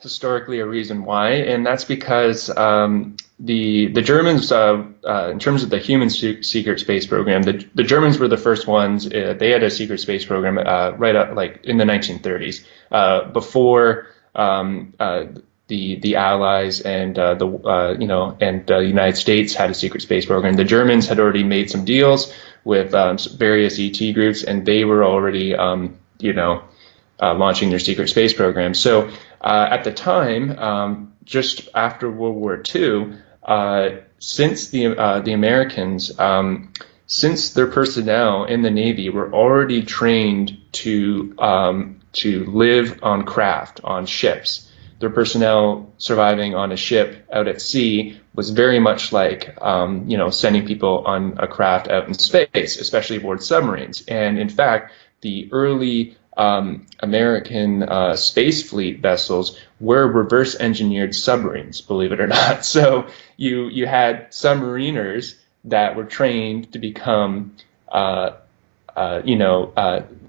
historically a reason why, and that's because the Germans, in terms of the human secret space program, the Germans were the first ones. They had a secret space program right up like in the 1930s, before the Allies and the United States had a secret space program. The Germans had already made some deals with various ET groups, and they were already launching their secret space program. So at the time, just after World War II, since the Americans, since their personnel in the Navy were already trained to live on craft, on ships, their personnel surviving on a ship out at sea was very much like sending people on a craft out in space, especially aboard submarines. And in fact, the early American space fleet vessels were reverse engineered submarines, believe it or not. So you had submariners that were trained to become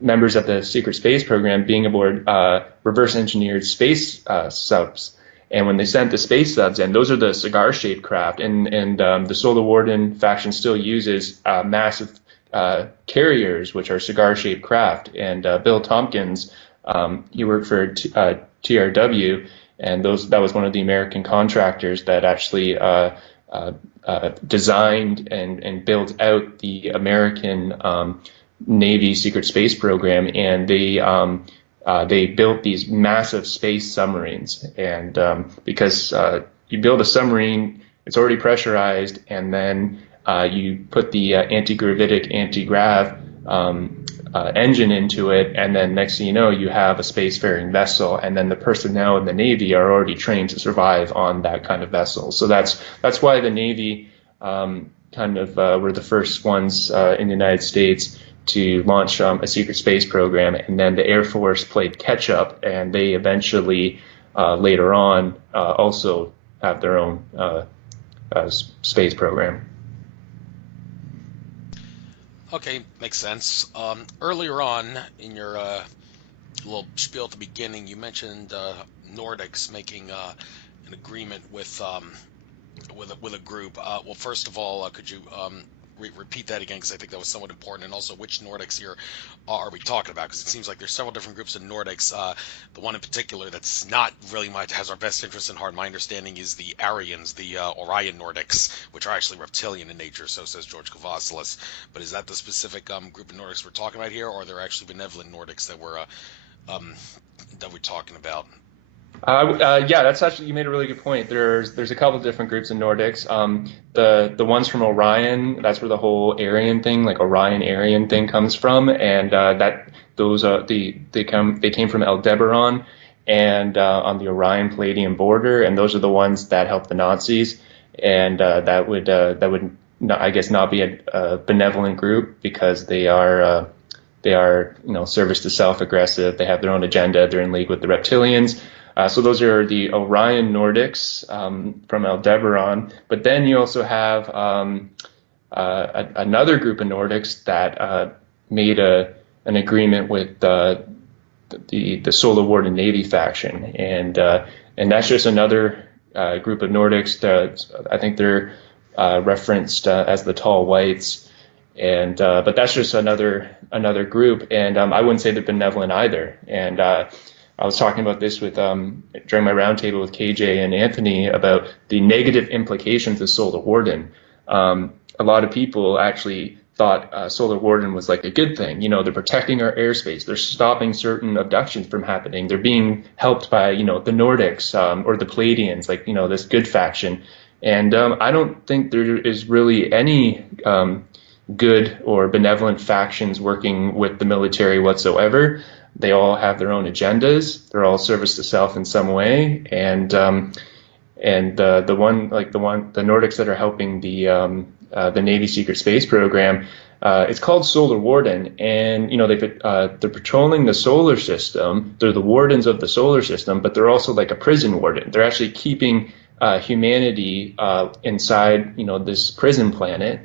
members of the secret space program, being aboard reverse engineered space subs. And when they sent the space subs in, those are the cigar-shaped craft, and the Solar Warden faction still uses massive carriers, which are cigar-shaped craft. And Bill Tompkins, he worked for TRW, and that was one of the American contractors that actually designed and built out the American Navy secret space program, and they built these massive space submarines. And because you build a submarine, it's already pressurized, and then you put the anti-gravitic, anti-grav engine into it, and then next thing you know, you have a spacefaring vessel, and then the personnel in the Navy are already trained to survive on that kind of vessel. So that's why the Navy were the first ones in the United States to launch a secret space program, and then the Air Force played catch up, and they eventually later on also have their own space program. Okay, makes sense. Earlier on in your little spiel at the beginning, you mentioned Nordics making an agreement with a group. Well, first of all, could you repeat that again? Because I think that was somewhat important. And also, which Nordics here are we talking about? Because it seems like there's several different groups of Nordics. The one in particular that's not really much has our best interest in heart. My understanding is the Aryans, the Orion Nordics, which are actually reptilian in nature. So says George Kavasilis. But is that the specific group of Nordics we're talking about here, or are there actually benevolent Nordics that we're talking about? Yeah, that's actually, you made a really good point. There's a couple of different groups in Nordics. The ones from Orion, that's where the whole Aryan thing, like Orion Aryan thing, comes from, and they came from Aldebaran and on the Orion Palladium border, and those are the ones that helped the Nazis, and that would not, I guess, not be a benevolent group, because they are service to self, aggressive. They have their own agenda. They're in league with the reptilians. So those are the Orion Nordics from Aldebaran. But then you also have another group of Nordics that made an agreement with the Solar Warden Navy faction, and that's just another group of Nordics that I think they're referenced as the Tall Whites. And but that's just another group, and I wouldn't say they're benevolent either. And I was talking about this with during my roundtable with KJ and Anthony about the negative implications of Solar Warden. A lot of people actually thought Solar Warden was like a good thing. They're protecting our airspace. They're stopping certain abductions from happening. They're being helped by, the Nordics or the Pleiadians, like, this good faction. And I don't think there is really any good or benevolent factions working with the military whatsoever. They all have their own agendas. They're all service to self in some way. And the Nordics that are helping the Navy secret space program, it's called Solar Warden, and they're patrolling the solar system. They're the wardens of the solar system, but they're also like a prison warden. They're actually keeping humanity inside this prison planet,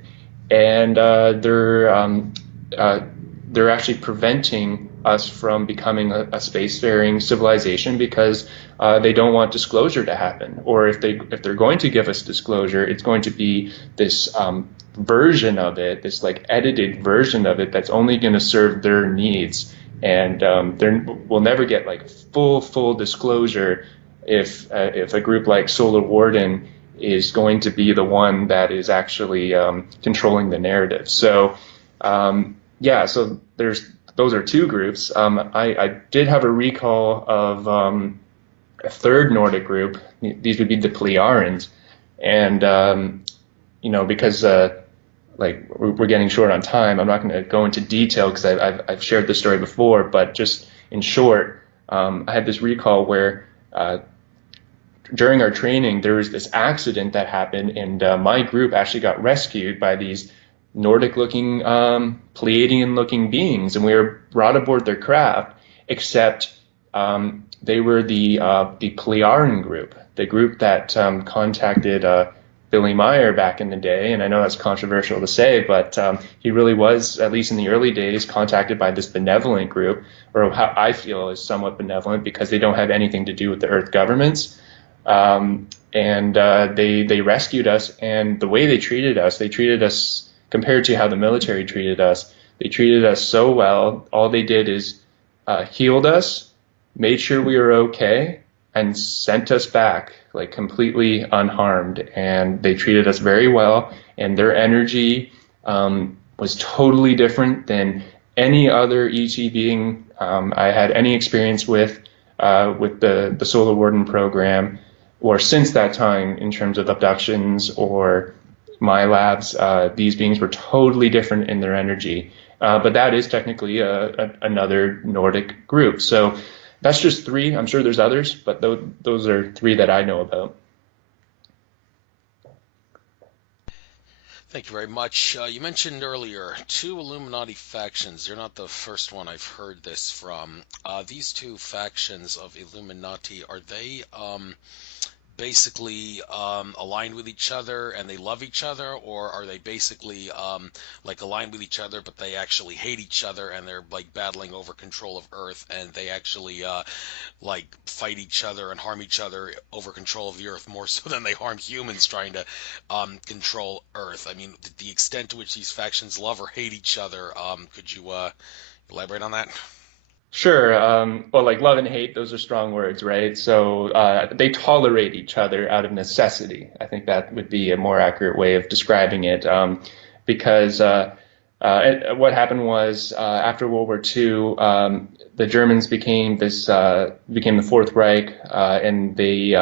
and they're actually preventing us from becoming a spacefaring civilization because they don't want disclosure to happen. Or if they're going to give us disclosure, it's going to be this version of it, this like edited version of it that's only going to serve their needs. And we'll never get like full disclosure if a group like Solar Warden is going to be the one that is actually controlling the narrative. So yeah, so those are two groups. I did have a recall of a third Nordic group. These would be the Pleiarans, and because like we're getting short on time, I'm not going to go into detail because I've shared this story before. But just in short, I had this recall where during our training there was this accident that happened, and my group actually got rescued by these Nordic-looking, Pleiadian-looking beings, and we were brought aboard their craft. Except they were the Pleiaran group, the group that contacted Billy Meyer back in the day. And I know that's controversial to say, but he really was, at least in the early days, contacted by this benevolent group, or how I feel is somewhat benevolent because they don't have anything to do with the Earth governments. And they rescued us, and the way they treated us compared to how the military treated us, they treated us so well. All they did is healed us, made sure we were okay, and sent us back like completely unharmed. And they treated us very well, and their energy was totally different than any other ET being I had any experience with the Solar Warden program, or since that time in terms of abductions or my labs. These beings were totally different in their energy. But that is technically another Nordic group. So that's just three. I'm sure there's others, but those are three that I know about. Thank you very much. You mentioned earlier two Illuminati factions. You're not the first one I've heard this from. These two factions of Illuminati, are they basically aligned with each other and they love each other, or are they basically like aligned with each other but they actually hate each other and they're like battling over control of Earth, and they actually like fight each other and harm each other over control of the Earth more so than they harm humans trying to control Earth? I mean, the extent to which these factions love or hate each other, could you elaborate on that? Sure. Well, like love and hate, those are strong words, right? So they tolerate each other out of necessity. I think that would be a more accurate way of describing it. Because what happened was after World War II, the Germans became the Fourth Reich, and they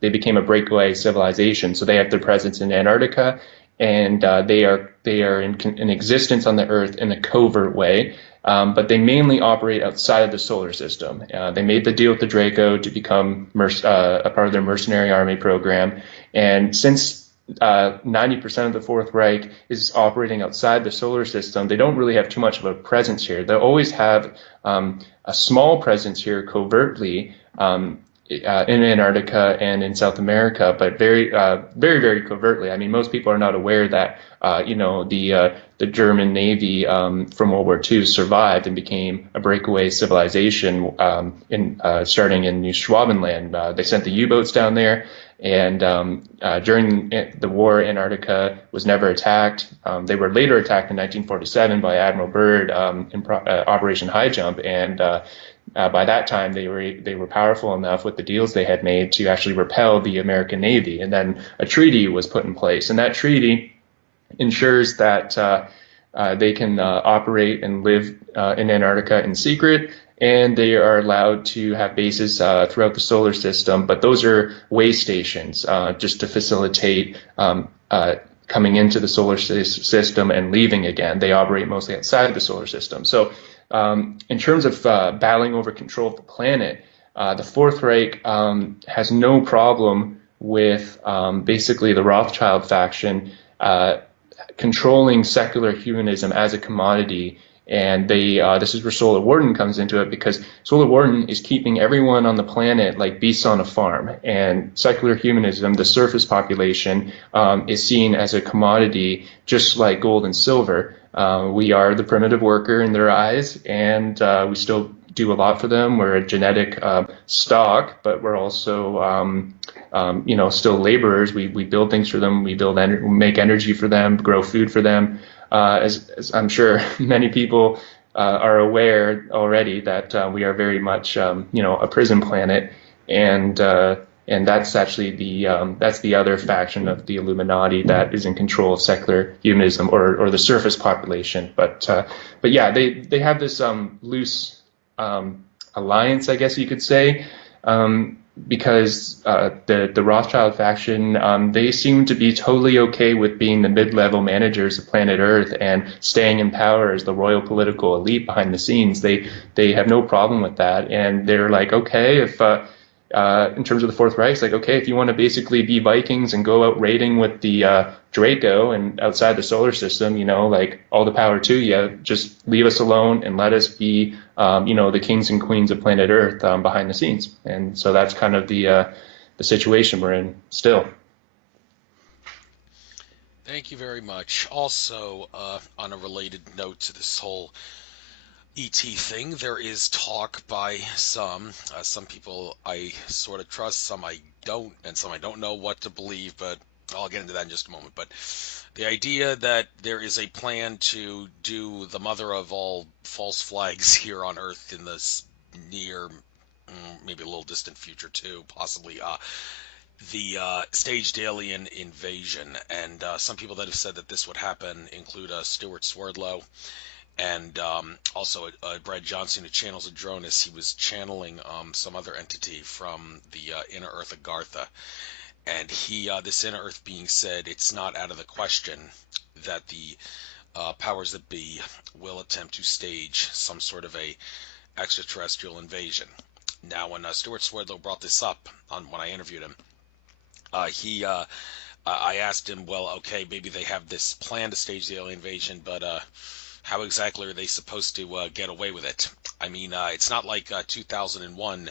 became a breakaway civilization. So they have their presence in Antarctica, and they are in existence on the Earth in a covert way. But they mainly operate outside of the solar system. They made the deal with the Draco to become a part of their mercenary army program. And since 90% of the Fourth Reich is operating outside the solar system, they don't really have too much of a presence here. They always have a small presence here covertly in Antarctica and in South America, but very covertly. I mean, most people are not aware that the German Navy from World War II survived and became a breakaway civilization starting in New Schwabenland. They sent the U-boats down there, and during the war, Antarctica was never attacked. They were later attacked in 1947 by Admiral Byrd in Operation High Jump, and by that time they were powerful enough with the deals they had made to actually repel the American Navy. And then a treaty was put in place, and that treaty ensures that They can operate and live in Antarctica in secret, and they are allowed to have bases throughout the solar system. But those are way stations just to facilitate coming into the solar system and leaving again. They operate mostly outside the solar system. So, in terms of battling over control of the planet, the Fourth Reich has no problem with basically the Rothschild faction controlling secular humanism as a commodity. And this is where Solar Warden comes into it, because Solar Warden is keeping everyone on the planet like beasts on a farm. And secular humanism, the surface population, is seen as a commodity, just like gold and silver. We are the primitive worker in their eyes, and we still do a lot for them. We're a genetic stock, but we're also still laborers. We build things for them. We make energy for them, grow food for them. As I'm sure many people are aware already, that we are very much a prison planet, and that's actually that's the other faction of the Illuminati that is in control of secular humanism, or the surface population. But yeah, they have this loose alliance, I guess you could say. Because the Rothschild faction, they seem to be totally okay with being the mid-level managers of planet Earth and staying in power as the royal political elite behind the scenes. They have no problem with that, and they're like, okay, if in terms of the Fourth Reich, it's like, okay, if you want to basically be Vikings and go out raiding with the Draco and outside the solar system, like, all the power to you. Just leave us alone and let us be, the kings and queens of planet Earth behind the scenes. And so that's kind of the situation we're in still. Thank you very much. Also, on a related note to this whole ET thing, there is talk by some people I sort of trust, some I don't, and some I don't know what to believe, but I'll get into that in just a moment. But the idea that there is a plan to do the mother of all false flags here on Earth in the near, maybe a little distant future too, possibly the staged alien invasion. And some people that have said that this would happen include Stuart Swerdlow, and also Brad Johnson, who channels Adronis. He was channeling some other entity from the inner Earth Agartha. And this inner Earth being said, it's not out of the question that the powers that be will attempt to stage some sort of a extraterrestrial invasion. Now, when Stuart Swerdlow brought this up when I interviewed him, I asked him, well, okay, maybe they have this plan to stage the alien invasion, but how exactly are they supposed to get away with it? I mean, it's not like 2001,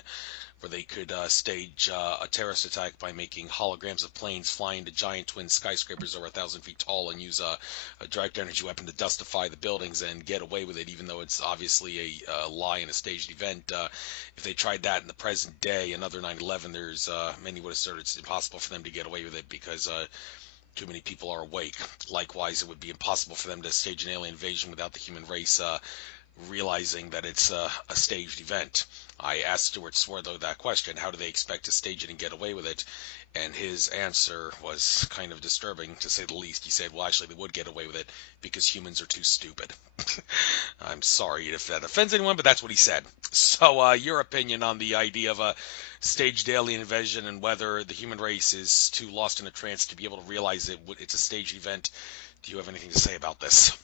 where they could stage a terrorist attack by making holograms of planes fly into giant twin skyscrapers over 1,000 feet tall and use a direct energy weapon to dustify the buildings and get away with it, even though it's obviously a lie and a staged event. If they tried that in the present day, another 9/11, there's many would assert it's impossible for them to get away with it because too many people are awake. Likewise, it would be impossible for them to stage an alien invasion without the human race realizing that it's a staged event. I asked Stuart Swerdlow that question: how do they expect to stage it and get away with it? And his answer was kind of disturbing, to say the least. He said, well, actually, they would get away with it because humans are too stupid. I'm sorry if that offends anyone, but that's what he said. So your opinion on the idea of a staged alien invasion and whether the human race is too lost in a trance to be able to realize it's a staged event. Do you have anything to say about this?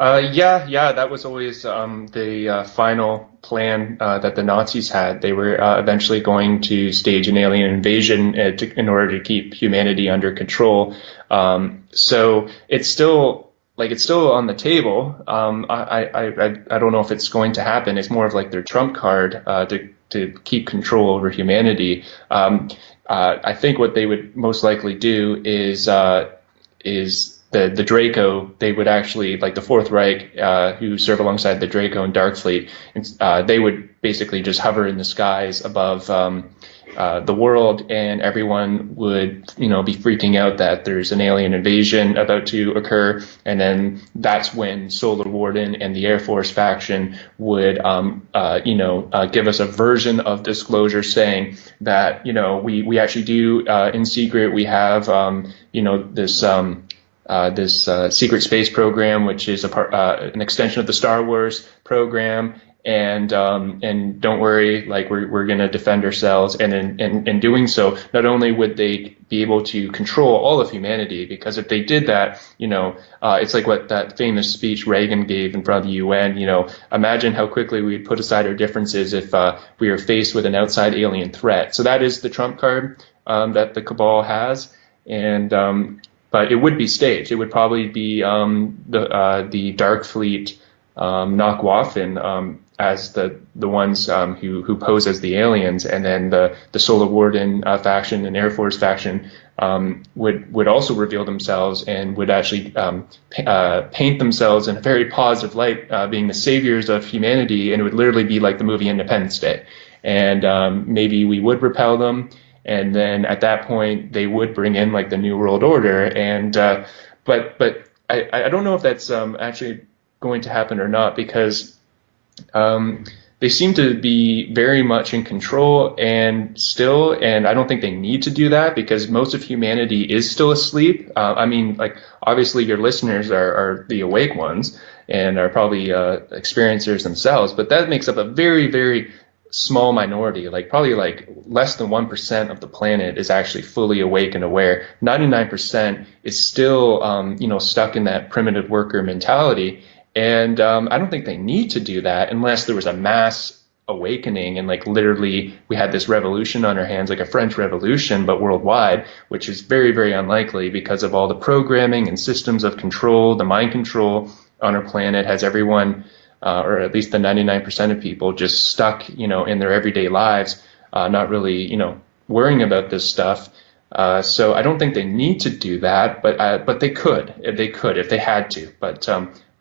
Yeah, that was always the final plan that the Nazis had. They were eventually going to stage an alien invasion in order to keep humanity under control. So it's still on the table. I don't know if it's going to happen. It's more of like their trump card to keep control over humanity. I think what they would most likely do is the Draco. They would actually, like the Fourth Reich, who serve alongside the Draco and Darkfleet, they would basically just hover in the skies above the world, and everyone would, be freaking out that there's an alien invasion about to occur, and then that's when Solar Warden and the Air Force faction would, give us a version of disclosure saying that, we actually do, in secret, we have, this this secret space program, which is an extension of the Star Wars program. And don't worry, like we're going to defend ourselves. And in doing so, not only would they be able to control all of humanity, because if they did that, it's like what that famous speech Reagan gave in front of the UN. Imagine how quickly we'd put aside our differences if we were faced with an outside alien threat. So that is the trump card that the cabal has. And but it would be staged. It would probably be the Dark Fleet Nakwafen as the ones who pose as the aliens, and then the Solar Warden faction and Air Force faction would also reveal themselves and would actually paint themselves in a very positive light, being the saviors of humanity, and it would literally be like the movie Independence Day. And maybe we would repel them, and then at that point they would bring in like the New World Order. And but I don't know if that's actually going to happen or not, because they seem to be very much in control and I don't think they need to do that, because most of humanity is still asleep. I mean, like, obviously your listeners are the awake ones and are probably experiencers themselves, but that makes up a very, very small minority. Like, probably like less than 1% of the planet is actually fully awake and aware. 99% is still, stuck in that primitive worker mentality. And I don't think they need to do that unless there was a mass awakening and like literally we had this revolution on our hands, like a French Revolution, but worldwide, which is very, very unlikely because of all the programming and systems of control. The mind control on our planet has everyone, or at least the 99% of people, just stuck, in their everyday lives, not really, worrying about this stuff. So I don't think they need to do that, but they could if they had to. But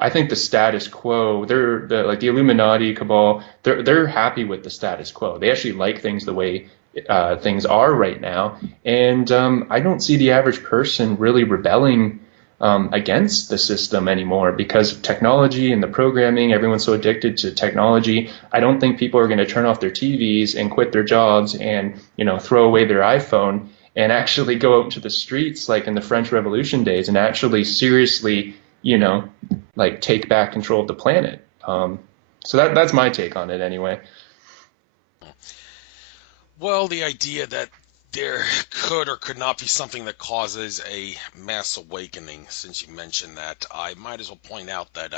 I think the status quo, like the Illuminati cabal, they're happy with the status quo. They actually like things the way things are right now, and I don't see the average person really rebelling against the system anymore because of technology and the programming. Everyone's so addicted to technology. I don't think people are going to turn off their TVs and quit their jobs and throw away their iPhone and actually go out into the streets like in the French Revolution days and actually seriously like take back control of the planet. So that's my take on it anyway. Well, the idea that there could or could not be something that causes a mass awakening, since you mentioned that, I might as well point out that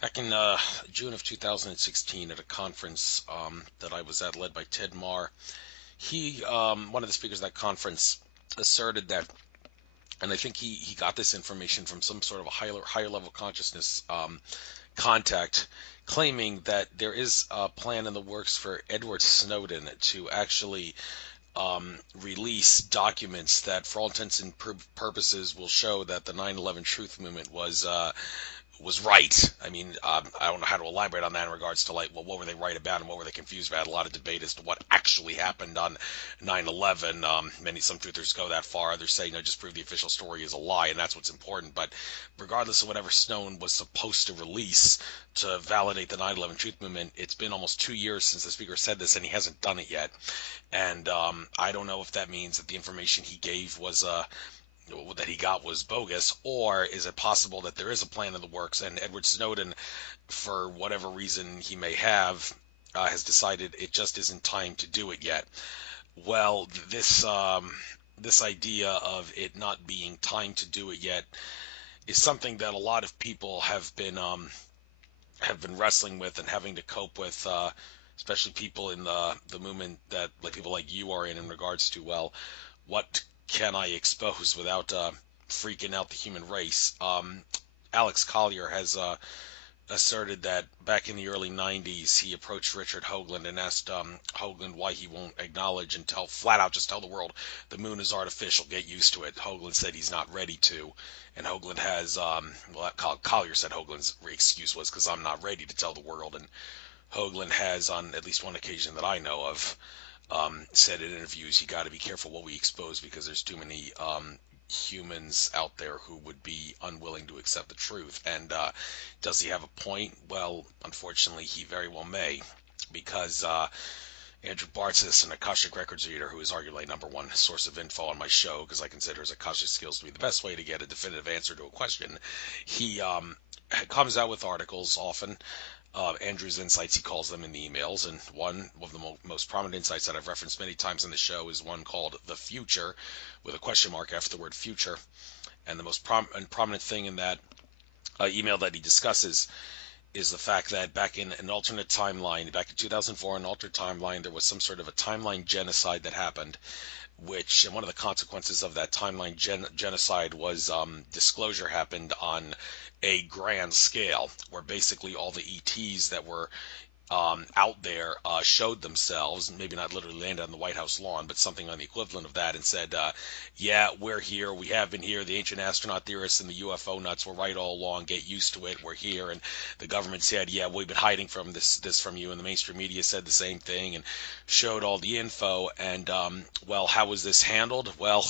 back in June of 2016 at a conference that I was at, led by Ted Marr, one of the speakers at that conference, asserted that, and I think he got this information from some sort of a higher level consciousness contact, claiming that there is a plan in the works for Edward Snowden to actually release documents that, for all intents and purposes, will show that the 9/11 Truth Movement was right. I mean, I don't know how to elaborate on that in regards to, like, well, what were they right about and what were they confused about? A lot of debate as to what actually happened on 9/11. Some truthers go that far. Others say, no, just prove the official story is a lie, and that's what's important. But regardless of whatever Snowden was supposed to release to validate the 9/11 Truth Movement, it's been almost 2 years since the speaker said this, and he hasn't done it yet. And I don't know if that means that the information he gave was that he got was bogus, or is it possible that there is a plan in the works and Edward Snowden, for whatever reason he may have, has decided it just isn't time to do it yet. Well, this idea of it not being time to do it yet is something that a lot of people have been wrestling with and having to cope with, especially people in the movement that, like, people like you are in regards to, well, what can I expose without freaking out the human race? Alex Collier has asserted that back in the early 90s, he approached Richard Hoagland and asked Hoagland why he won't acknowledge and flat out just tell the world the moon is artificial, get used to it. Hoagland said he's not ready to. And Hoagland has, Collier said Hoagland's excuse was because I'm not ready to tell the world. And Hoagland has, on at least one occasion that I know of, said in interviews, you got to be careful what we expose because there's too many humans out there who would be unwilling to accept the truth. And does he have a point? Well, unfortunately, he very well may, because Andrew Bartzis, an Akashic Records reader who is arguably number one source of info on my show because I consider his Akashic skills to be the best way to get a definitive answer to a question. He comes out with articles often. Andrew's insights, he calls them in the emails, and one of the most prominent insights that I've referenced many times in the show is one called The Future, with a question mark after the word future. And the most prominent thing in that email that he discusses is the fact that back in an alternate timeline, back in 2004, an alternate timeline, there was some sort of a timeline genocide that happened, which, and one of the consequences of that timeline genocide was disclosure happened on a grand scale, where basically all the ETs that were out there showed themselves, maybe not literally landed on the White House lawn, but something on the equivalent of that, and said, yeah, we're here, we have been here, the ancient astronaut theorists and the UFO nuts were right all along, get used to it, we're here. And the government said, yeah, we've been hiding from this from you, and the mainstream media said the same thing and showed all the info. And well, how was this handled? Well,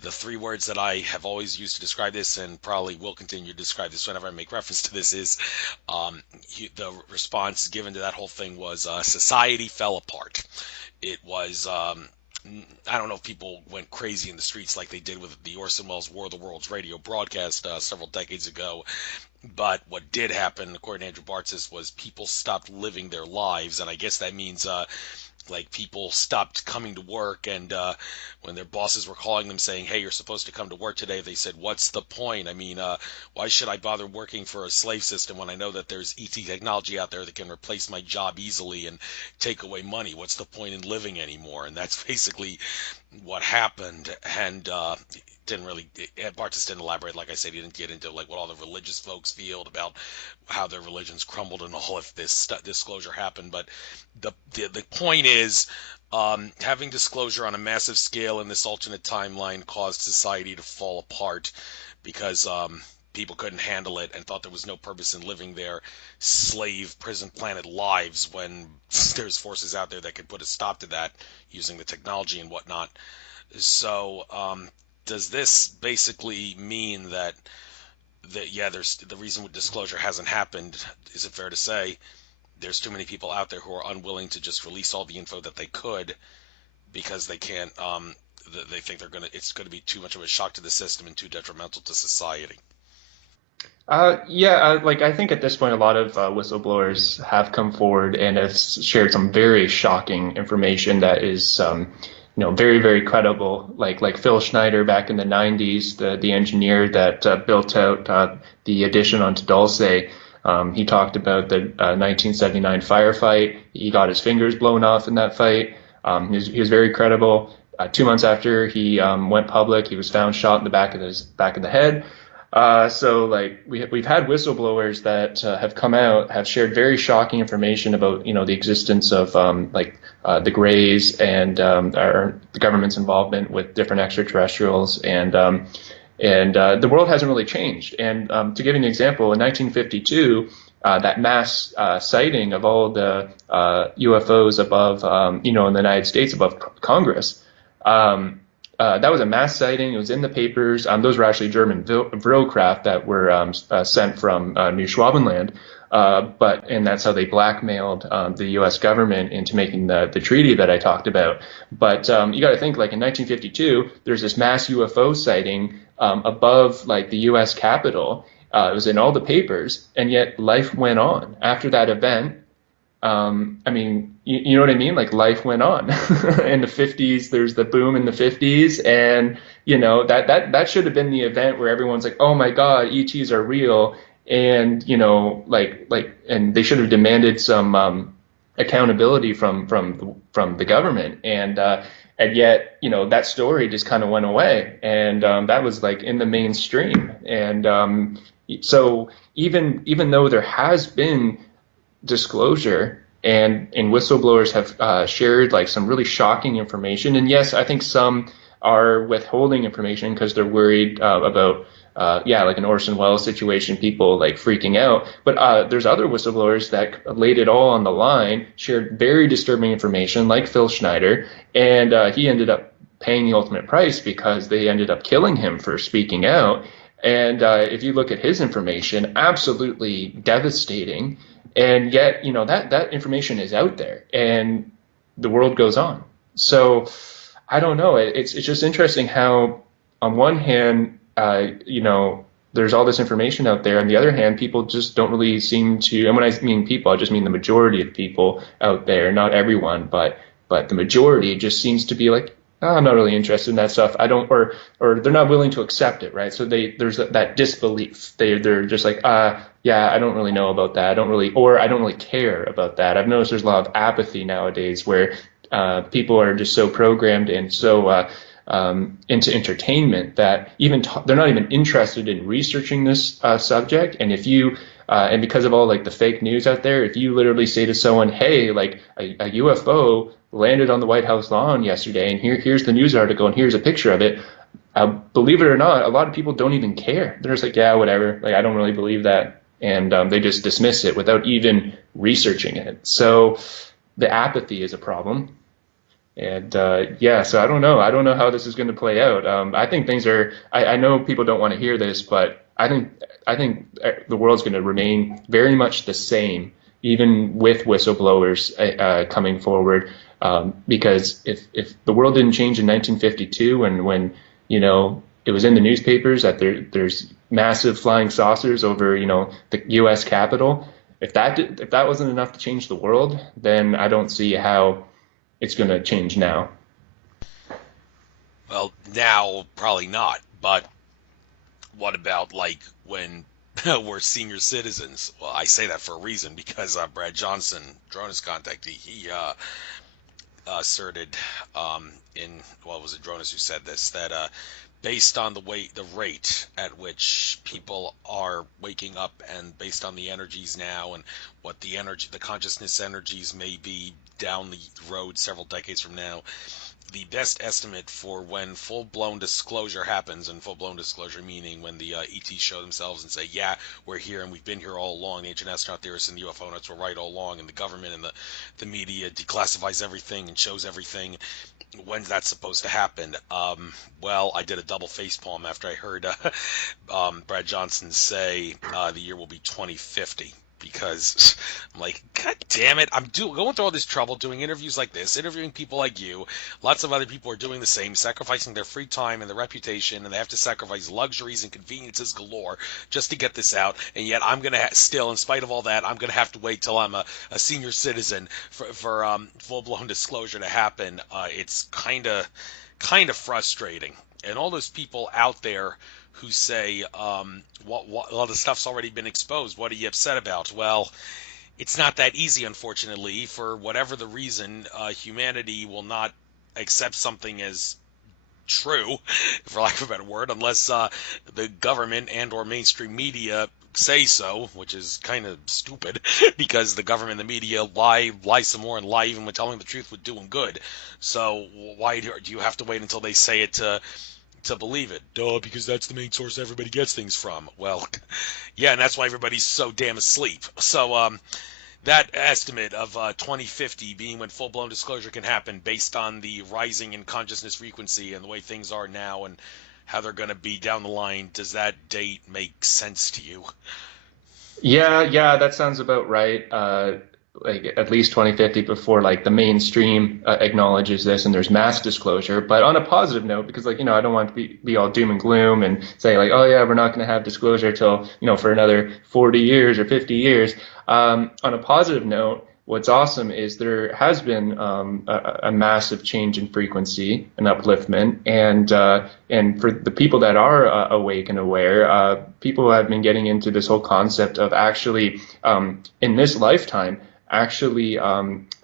the three words that I have always used to describe this, and probably will continue to describe this whenever I make reference to this, is the response given to that whole thing was society fell apart. It was I don't know if people went crazy in the streets like they did with the Orson Welles War of the Worlds radio broadcast several decades ago, but what did happen, according to Andrew Bartzis, was people stopped living their lives, and I guess that means like people stopped coming to work, and when their bosses were calling them saying, hey, you're supposed to come to work today, they said, what's the point? I mean, why should I bother working for a slave system when I know that there's ET technology out there that can replace my job easily and take away money? What's the point in living anymore? And that's basically what happened. And didn't really, Bartis didn't elaborate. Like I said, he didn't get into like what all the religious folks feel about how their religions crumbled and all if this disclosure happened. But the point is, having disclosure on a massive scale in this alternate timeline caused society to fall apart because people couldn't handle it and thought there was no purpose in living their slave prison planet lives when there's forces out there that could put a stop to that using the technology and whatnot. So does this basically mean that yeah, there's the reason disclosure hasn't happened? Is it fair to say there's too many people out there who are unwilling to just release all the info that they could because they can't? They think it's gonna be too much of a shock to the system and too detrimental to society. Yeah, like I think at this point, a lot of whistleblowers have come forward and have shared some very shocking information that is, very, very credible. Like Phil Schneider back in the 90s, the engineer that built out the addition onto Dulce. He talked about the 1979 firefight. He got his fingers blown off in that fight. He was very credible. 2 months after he went public, he was found shot in the back of the head. So like we've had whistleblowers that have come out, have shared very shocking information about the existence of the Greys and the government's involvement with different extraterrestrials, and the world hasn't really changed. And to give you an example, in 1952, that mass sighting of all the UFOs above in the United States above Congress. That was a mass sighting. It was in the papers. Those were actually German Vril craft that were sent from New Schwabenland. And that's how they blackmailed the U.S. government into making the treaty that I talked about. But you got to think, like in 1952, there's this mass UFO sighting above like the U.S. Capitol. It was in all the papers, and yet life went on after that event. I mean, you know what I mean? Like life went on. In the 50s, there's the boom in the 50s, and that should have been the event where everyone's like, "Oh my God, ETs are real," and and they should have demanded some accountability from the government, and yet that story just kind of went away, and that was like in the mainstream, and so even though there has been disclosure and whistleblowers have shared like some really shocking information, and yes, I think some are withholding information because they're worried about like an Orson Welles situation, people like freaking out. But there's other whistleblowers that laid it all on the line, shared very disturbing information, like Phil Schneider, and he ended up paying the ultimate price because they ended up killing him for speaking out. And if you look at his information, absolutely devastating. And yet, that information is out there. And the world goes on. So I don't know. It's just interesting how, on one hand, there's all this information out there. On the other hand, people just don't really seem to. And when I mean people, I just mean the majority of people out there, not everyone, but the majority just seems to be like, oh, I'm not really interested in that stuff. I don't, or they're not willing to accept it, right? So there's that disbelief. They're just like, yeah, I don't really know about that. I don't really care about that. I've noticed there's a lot of apathy nowadays where people are just so programmed and so into entertainment that they're not even interested in researching this subject. And if you and because of all like the fake news out there, if you literally say to someone, "Hey, like a UFO landed on the White House lawn yesterday, and here's the news article, and here's a picture of it," believe it or not, a lot of people don't even care. They're just like, "Yeah, whatever. Like, I don't really believe that," and they just dismiss it without even researching it. So the apathy is a problem. And yeah, so I don't know. I don't know how this is going to play out. I think things are. I know people don't want to hear this, but I think the world's going to remain very much the same, even with whistleblowers coming forward. Because if the world didn't change in 1952, and when it was in the newspapers that there's massive flying saucers over the U.S. Capitol, if that wasn't enough to change the world, then I don't see how it's going to change now. Well, now probably not, but what about like when we're senior citizens? Well, I say that for a reason because Brad Johnson, Dronus contact, he asserted in, well, was it Dronus who said this, that based on the rate at which people are waking up, and based on the energies now and what the consciousness energies may be down the road several decades from now, the best estimate for when full-blown disclosure happens, and full-blown disclosure meaning when the ETs show themselves and say, yeah, we're here and we've been here all along, the ancient astronaut theorists and the UFO nuts were right all along, and the government and the media declassifies everything and shows everything. When's that supposed to happen? Well, I did a double facepalm after I heard Brad Johnson say the year will be 2050. Because I'm like, God damn it, I'm going through all this trouble doing interviews like this, interviewing people like you. Lots of other people are doing the same, sacrificing their free time and their reputation, and they have to sacrifice luxuries and conveniences galore just to get this out. And yet I'm going to still, in spite of all that, I'm going to have to wait till I'm a senior citizen for full-blown disclosure to happen. It's kind of frustrating. And all those people out there who say, well, the stuff's already been exposed, what are you upset about? Well, it's not that easy, unfortunately. For whatever the reason, humanity will not accept something as true, for lack of a better word, unless the government and or mainstream media say so, which is kind of stupid, because the government and the media lie some more, and lie even when telling the truth with doing good. So why do you have to wait until they say it to believe it? Duh, because that's the main source everybody gets things from. Well, yeah, and that's why everybody's so damn asleep. So that estimate of 2050 being when full-blown disclosure can happen, based on the rising in consciousness frequency and the way things are now and how they're going to be down the line, does that date make sense to you? Yeah, that sounds about right. Like at least 2050 before like the mainstream acknowledges this and there's mass disclosure. But on a positive note, because like, I don't want to be all doom and gloom and say like, oh yeah, we're not going to have disclosure till, for another 40 years or 50 years. On a positive note, what's awesome is there has been a massive change in frequency and upliftment, and for the people that are awake and aware, people have been getting into this whole concept of actually in this lifetime actually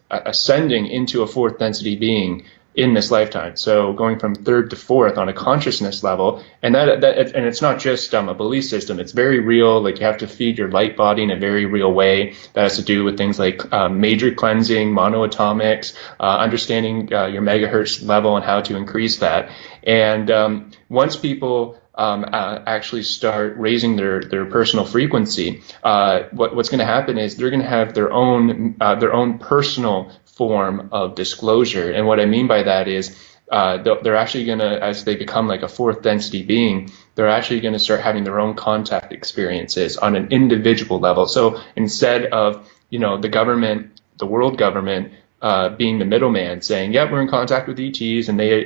ascending into a fourth density being in this lifetime. So going from third to fourth on a consciousness level, and and it's not just a belief system. It's very real. Like you have to feed your light body in a very real way. That has to do with things like major cleansing, monoatomics, understanding your megahertz level and how to increase that. And once people actually start raising their personal frequency, what's going to happen is they're going to have their own personal form of disclosure. And what I mean by that is they're actually going to, as they become like a fourth density being, they're actually going to start having their own contact experiences on an individual level. So instead of the government, the world government, being the middleman, saying, "Yeah, we're in contact with ETs," and they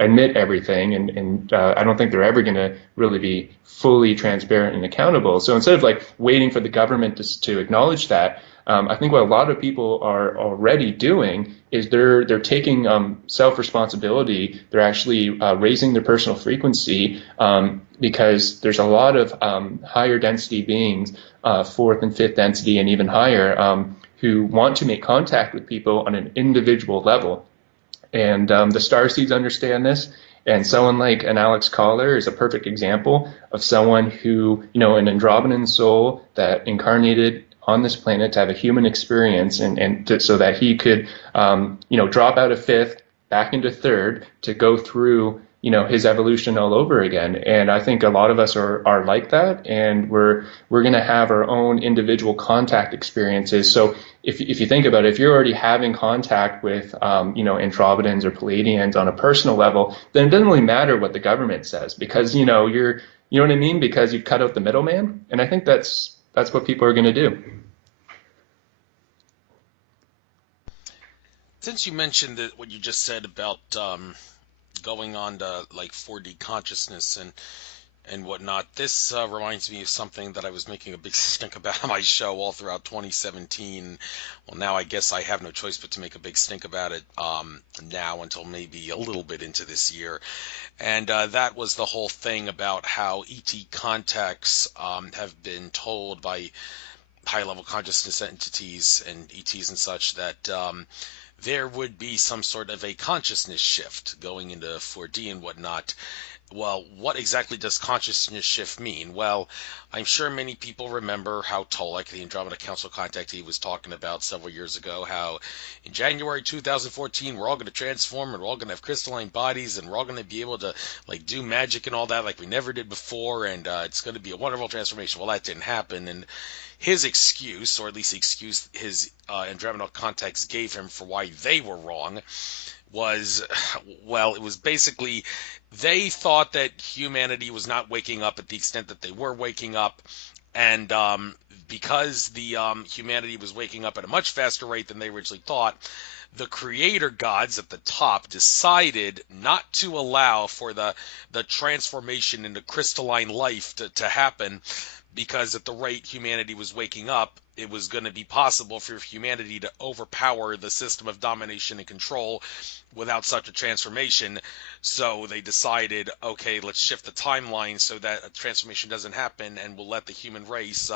admit everything, and I don't think they're ever going to really be fully transparent and accountable. So instead of like waiting for the government to acknowledge that, I think what a lot of people are already doing is they're taking self-responsibility. They're actually raising their personal frequency because there's a lot of higher density beings, fourth and fifth density, and even higher, who want to make contact with people on an individual level. And the starseeds understand this. And someone like an Alex Collar is a perfect example of someone who, an Andromedan soul that incarnated on this planet to have a human experience, so that he could, drop out of fifth back into third to go through, his evolution all over again. And I think a lot of us are like that, and we're going to have our own individual contact experiences. So if you think about it, if you're already having contact with, Andromedans or Palladians on a personal level, then it doesn't really matter what the government says, because, you know what I mean? Because you've cut out the middleman. And I think that's what people are going to do. Since you mentioned that what you just said about going on to like 4D consciousness and whatnot, this reminds me of something that I was making a big stink about on my show all throughout 2017. Well, now I guess I have no choice but to make a big stink about it now until maybe a little bit into this year. And that was the whole thing about how ET contacts have been told by high-level consciousness entities and ETs and such that there would be some sort of a consciousness shift going into 4D and whatnot. Well, what exactly does consciousness shift mean? Well, I'm sure many people remember how Tolek, the Andromeda Council contactee, was talking about several years ago how in January 2014 we're all going to transform and we're all going to have crystalline bodies and we're all going to be able to like do magic and all that like we never did before, and it's going to be a wonderful transformation. Well, that didn't happen, and his excuse, or at least the excuse his Andromeda contacts gave him for why they were wrong, was, well, it was basically they thought that humanity was not waking up at the extent that they were waking up, and because the humanity was waking up at a much faster rate than they originally thought, the creator gods at the top decided not to allow for the transformation into crystalline life to happen, because at the rate humanity was waking up, it was going to be possible for humanity to overpower the system of domination and control without such a transformation. So they decided, okay, let's shift the timeline so that a transformation doesn't happen, and we'll let the human race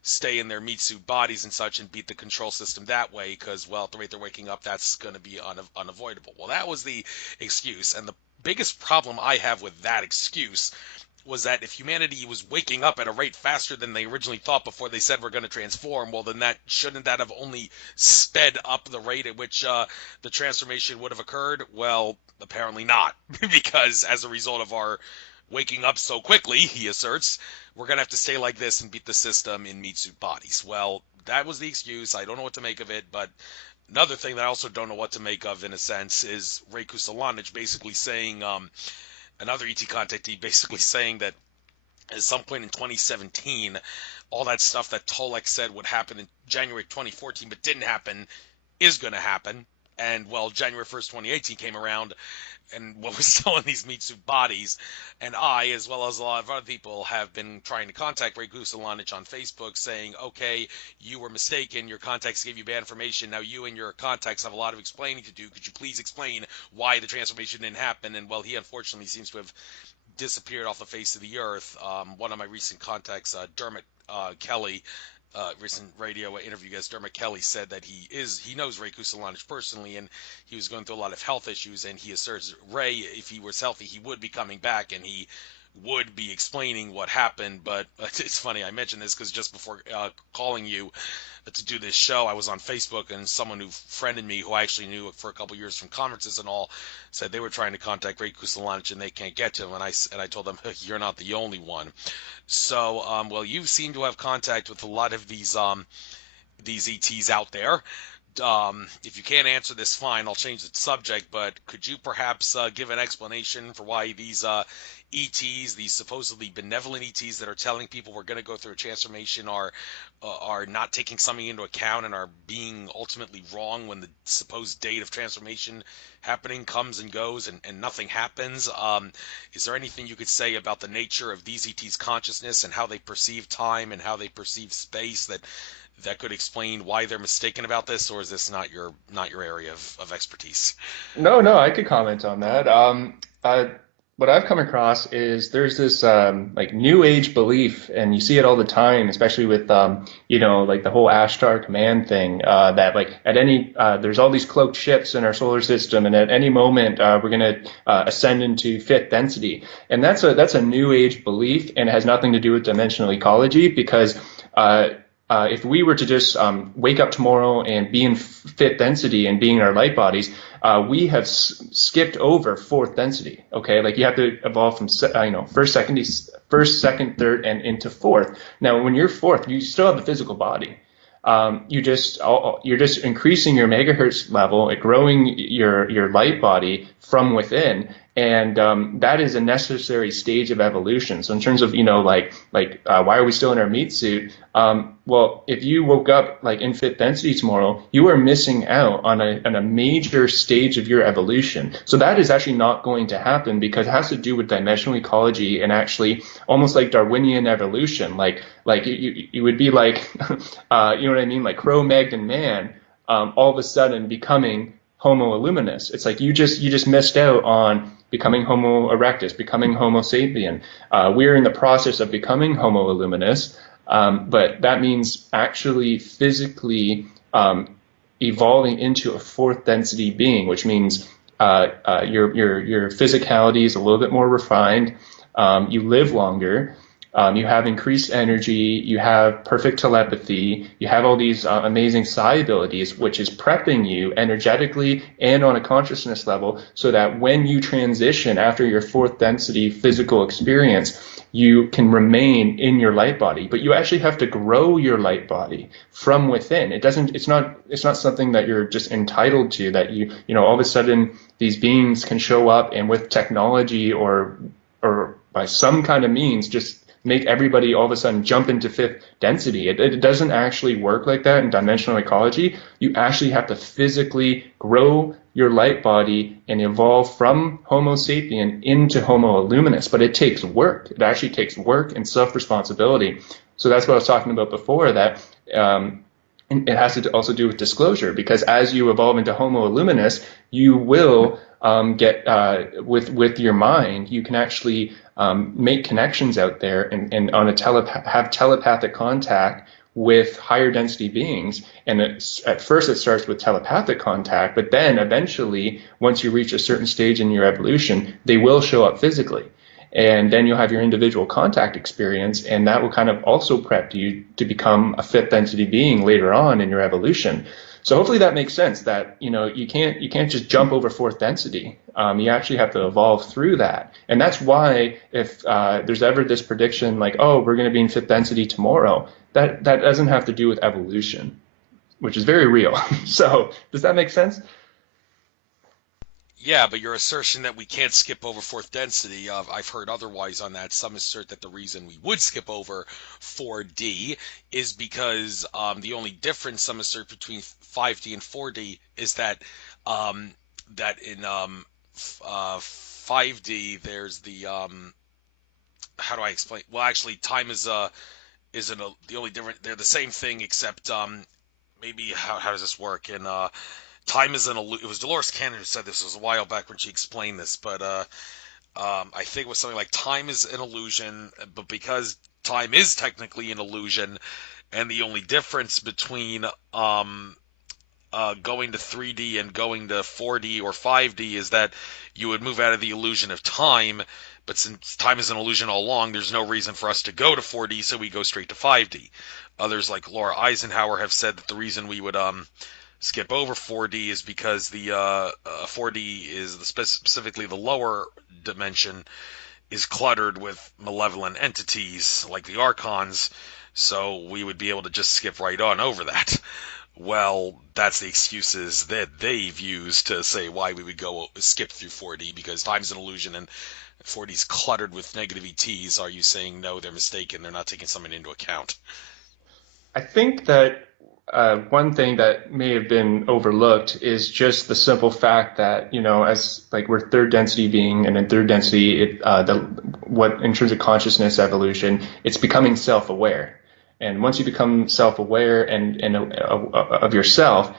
stay in their meat suit bodies and such and beat the control system that way, because, well, at the rate they're waking up, that's going to be unavoidable. Well, that was the excuse, and the biggest problem I have with that excuse was that if humanity was waking up at a rate faster than they originally thought before they said we're going to transform, well, then that shouldn't that have only sped up the rate at which the transformation would have occurred? Well, apparently not, because as a result of our waking up so quickly, he asserts, we're going to have to stay like this and beat the system in meat suit bodies. Well, that was the excuse. I don't know what to make of it, but another thing that I also don't know what to make of, in a sense, is Ray Kusalanich basically saying, another ET contactee basically saying that at some point in 2017, all that stuff that Tolek said would happen in January 2014 but didn't happen is going to happen. And, well, January 1st, 2018 came around, and what was still in these meat suit bodies. And I, as well as a lot of other people, have been trying to contact Ray Kusalanich on Facebook saying, okay, you were mistaken. Your contacts gave you bad information. Now you and your contacts have a lot of explaining to do. Could you please explain why the transformation didn't happen? And, well, he unfortunately seems to have disappeared off the face of the earth. One of my recent contacts, Dermot Kelly, recent radio interview guest Dermot Kelly, said that he knows Ray Kusalanich personally, and he was going through a lot of health issues, and he asserts Ray, if he was healthy, he would be coming back and he would be explaining what happened. But it's funny I mentioned this because just before calling you to do this show, I was on Facebook, and someone who friended me, who I actually knew for a couple years from conferences and all, said they were trying to contact Ray Kusalanich and they can't get to him, and I told them, you're not the only one. So well, you seem to have contact with a lot of these ETs out there. if you can't answer this, fine, I'll change the subject, but could you perhaps give an explanation for why these ETs, these supposedly benevolent ETs that are telling people we're going to go through a transformation, are not taking something into account and are being ultimately wrong when the supposed date of transformation happening comes and goes and nothing happens? Is there anything you could say about the nature of these ETs' consciousness and how they perceive time and how they perceive space that could explain why they're mistaken about this, or is this not your area of expertise? No, no, I could comment on that. What I've come across is there's this like new age belief, and you see it all the time, especially with like the whole Ashtar command thing. That like at any there's all these cloaked ships in our solar system, and at any moment we're gonna ascend into fifth density, and that's a new age belief, and it has nothing to do with dimensional ecology because. If we were to just wake up tomorrow and be in fifth density and being in our light bodies, we have skipped over fourth density. Okay, like you have to evolve from first, second, third, and into fourth. Now, when you're fourth, you still have the physical body. You're just increasing your megahertz level, growing your light body from within, and that is a necessary stage of evolution. So in terms of why are we still in our meat suit? Well, if you woke up like in fifth density tomorrow, you are missing out on a major stage of your evolution. So that is actually not going to happen because it has to do with dimensional ecology and actually almost like Darwinian evolution. Like you would be like, you know what I mean? Like Cro-Magnon man, all of a sudden becoming Homo illuminus. It's like you just missed out on becoming Homo erectus, becoming Homo sapien. We're in the process of becoming Homo illuminus, but that means actually physically evolving into a fourth density being, which means your physicality is a little bit more refined. You live longer. You have increased energy, you have perfect telepathy, you have all these amazing psi abilities, which is prepping you energetically and on a consciousness level so that when you transition after your fourth density physical experience, you can remain in your light body. But you actually have to grow your light body from within. It's not something that you're just entitled to, that all of a sudden these beings can show up and with technology or by some kind of means just make everybody all of a sudden jump into fifth density. It doesn't actually work like that in dimensional ecology. You actually have to physically grow your light body and evolve from Homo sapien into Homo illuminus. But it takes work. It actually takes work and self-responsibility. So that's what I was talking about before, that it has to also do with disclosure, because as you evolve into Homo illuminus, you will get with your mind, you can actually make connections out there and have telepathic contact with higher density beings. And at first it starts with telepathic contact, but then eventually, once you reach a certain stage in your evolution, they will show up physically. And then you'll have your individual contact experience, and that will kind of also prep you to become a fifth density being later on in your evolution. So hopefully that makes sense, that you can't just jump over fourth density. You actually have to evolve through that, and that's why if there's ever this prediction like, oh, we're going to be in fifth density tomorrow, that doesn't have to do with evolution, which is very real. So does that make sense? Yeah, but your assertion that we can't skip over fourth density, I've heard otherwise on that. Some assert that the reason we would skip over 4D is because the only difference, some assert, between 5D and 4D is that in 5D there's how do I explain? Well, actually, time isn't the only different. They're the same thing, except maybe how does this work? In time is an illusion. It was Dolores Cannon who said this. It was a while back when she explained this, but I think it was something like time is an illusion, but because time is technically an illusion, and the only difference between going to 3D and going to 4D or 5D is that you would move out of the illusion of time, but since time is an illusion all along, there's no reason for us to go to 4D, so we go straight to 5D. Others like Laura Eisenhower have said that the reason we would skip over 4D is because the 4D is specifically the lower dimension is cluttered with malevolent entities like the archons, so we would be able to just skip right on over that. Well, that's the excuses that they've used to say why we would go skip through 4D, because time's an illusion and 4D's cluttered with negative ETs. Are you saying no, they're mistaken, they're not taking something into account? I think that one thing that may have been overlooked is just the simple fact that, as like we're third density being, and in third density, what in terms of consciousness evolution, it's becoming self-aware. And once you become self-aware of yourself,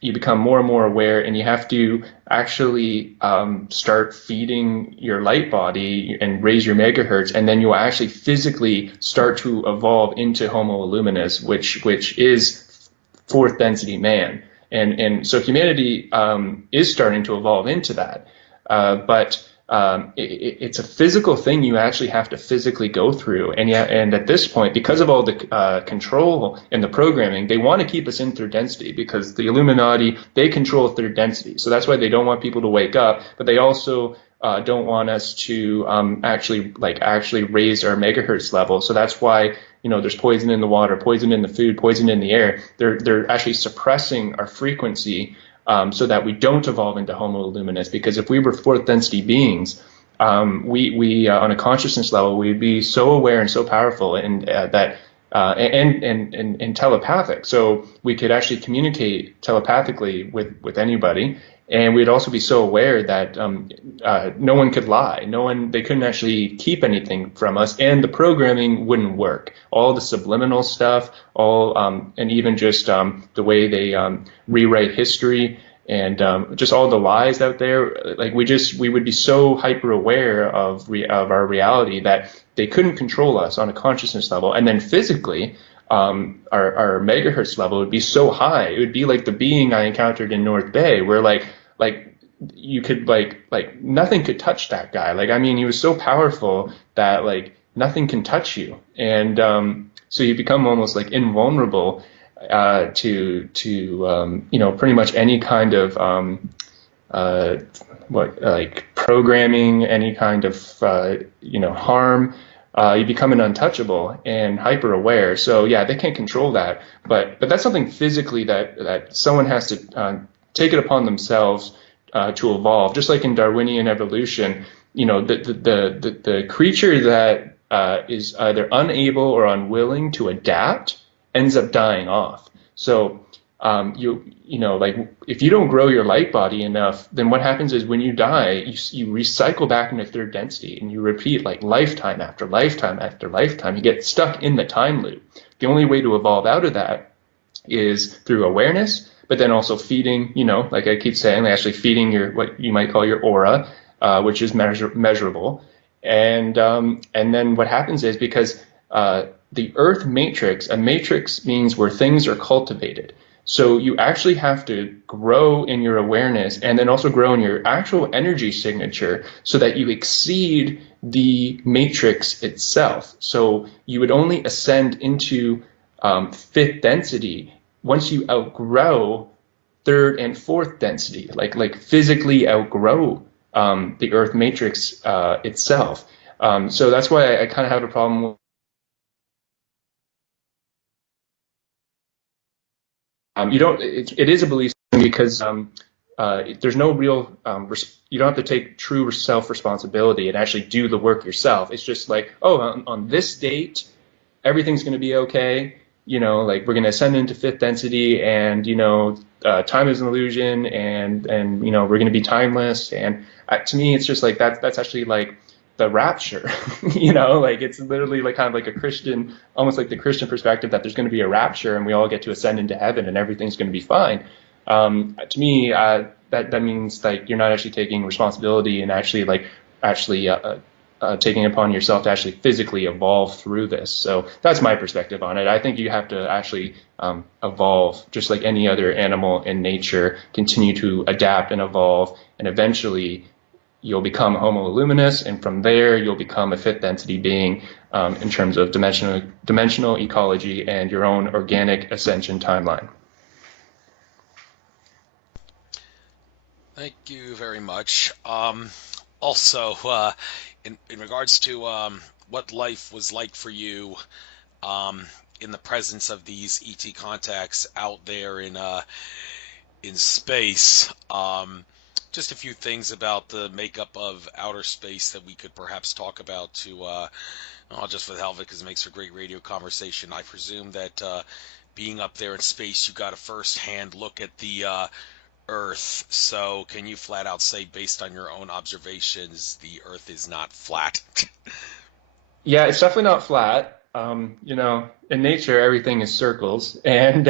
you become more and more aware, and you have to actually start feeding your light body and raise your megahertz, and then you will actually physically start to evolve into Homo luminous, which is fourth density man, and so humanity is starting to evolve into that, but it's a physical thing you actually have to physically go through. And yeah, and at this point, because of all the control and the programming, they want to keep us in third density because the Illuminati, they control third density. So that's why they don't want people to wake up, but they also don't want us to actually raise our megahertz level. So that's why there's poison in the water, poison in the food, poison in the air. They're actually suppressing our frequency so that we don't evolve into Homo luminous. Because if we were fourth density beings, we on a consciousness level, we'd be so aware and so powerful, and and telepathic. So we could actually communicate telepathically with anybody, and we'd also be so aware that no one could lie. They couldn't actually keep anything from us, and the programming wouldn't work. All the subliminal stuff, and even just the way they rewrite history, and just all the lies out there. Like we would be so hyper aware of our reality that they couldn't control us on a consciousness level, and then physically. Our megahertz level would be so high. It would be like the being I encountered in North Bay, where like you could like nothing could touch that guy. Like I mean, he was so powerful that like nothing can touch you, and so you become almost like invulnerable to pretty much any kind of uh, like programming, any kind of harm. You become an untouchable and hyper aware. So yeah, they can't control that, but that's something physically that someone has to take it upon themselves to evolve. Just like in Darwinian evolution, the creature that is either unable or unwilling to adapt ends up dying off. So like if you don't grow your light body enough, then what happens is when you die, you recycle back into third density, and you repeat like lifetime after lifetime after lifetime. You get stuck in the time loop. The only way to evolve out of that is through awareness, but then also feeding, like I keep saying, actually feeding your what you might call your aura, which is measurable. And then what happens is because the Earth matrix, a matrix means where things are cultivated. So you actually have to grow in your awareness and then also grow in your actual energy signature so that you exceed the matrix itself. So you would only ascend into fifth density once you outgrow third and fourth density, like physically outgrow the Earth matrix itself. So that's why I kind of have a problem with you don't. It is a belief system because there's no real. You don't have to take true self responsibility and actually do the work yourself. It's just like, oh, on this date, everything's going to be okay. Like we're going to ascend into fifth density, and time is an illusion, and we're going to be timeless. And to me, it's just like that's actually like the rapture. Like it's literally like kind of like a Christian, almost like the Christian perspective that there's going to be a rapture, and we all get to ascend into heaven, and everything's going to be fine. To me, that means like you're not actually taking responsibility and actually taking it upon yourself to actually physically evolve through this. So that's my perspective on it. I think you have to actually evolve just like any other animal in nature, continue to adapt and evolve, and eventually you'll become Homo luminous, and from there you'll become a fifth density being in terms of dimensional ecology and your own organic ascension timeline. Thank you very much. Also, in regards to what life was like for you um, in the presence of these ET contacts out there in space. Just a few things about the makeup of outer space that we could perhaps talk about to, just for the hell of it, because it makes for great radio conversation. I presume that being up there in space, you got a first-hand look at the Earth. So can you flat out say, based on your own observations, the Earth is not flat? Yeah, it's definitely not flat. In nature, everything is circles. And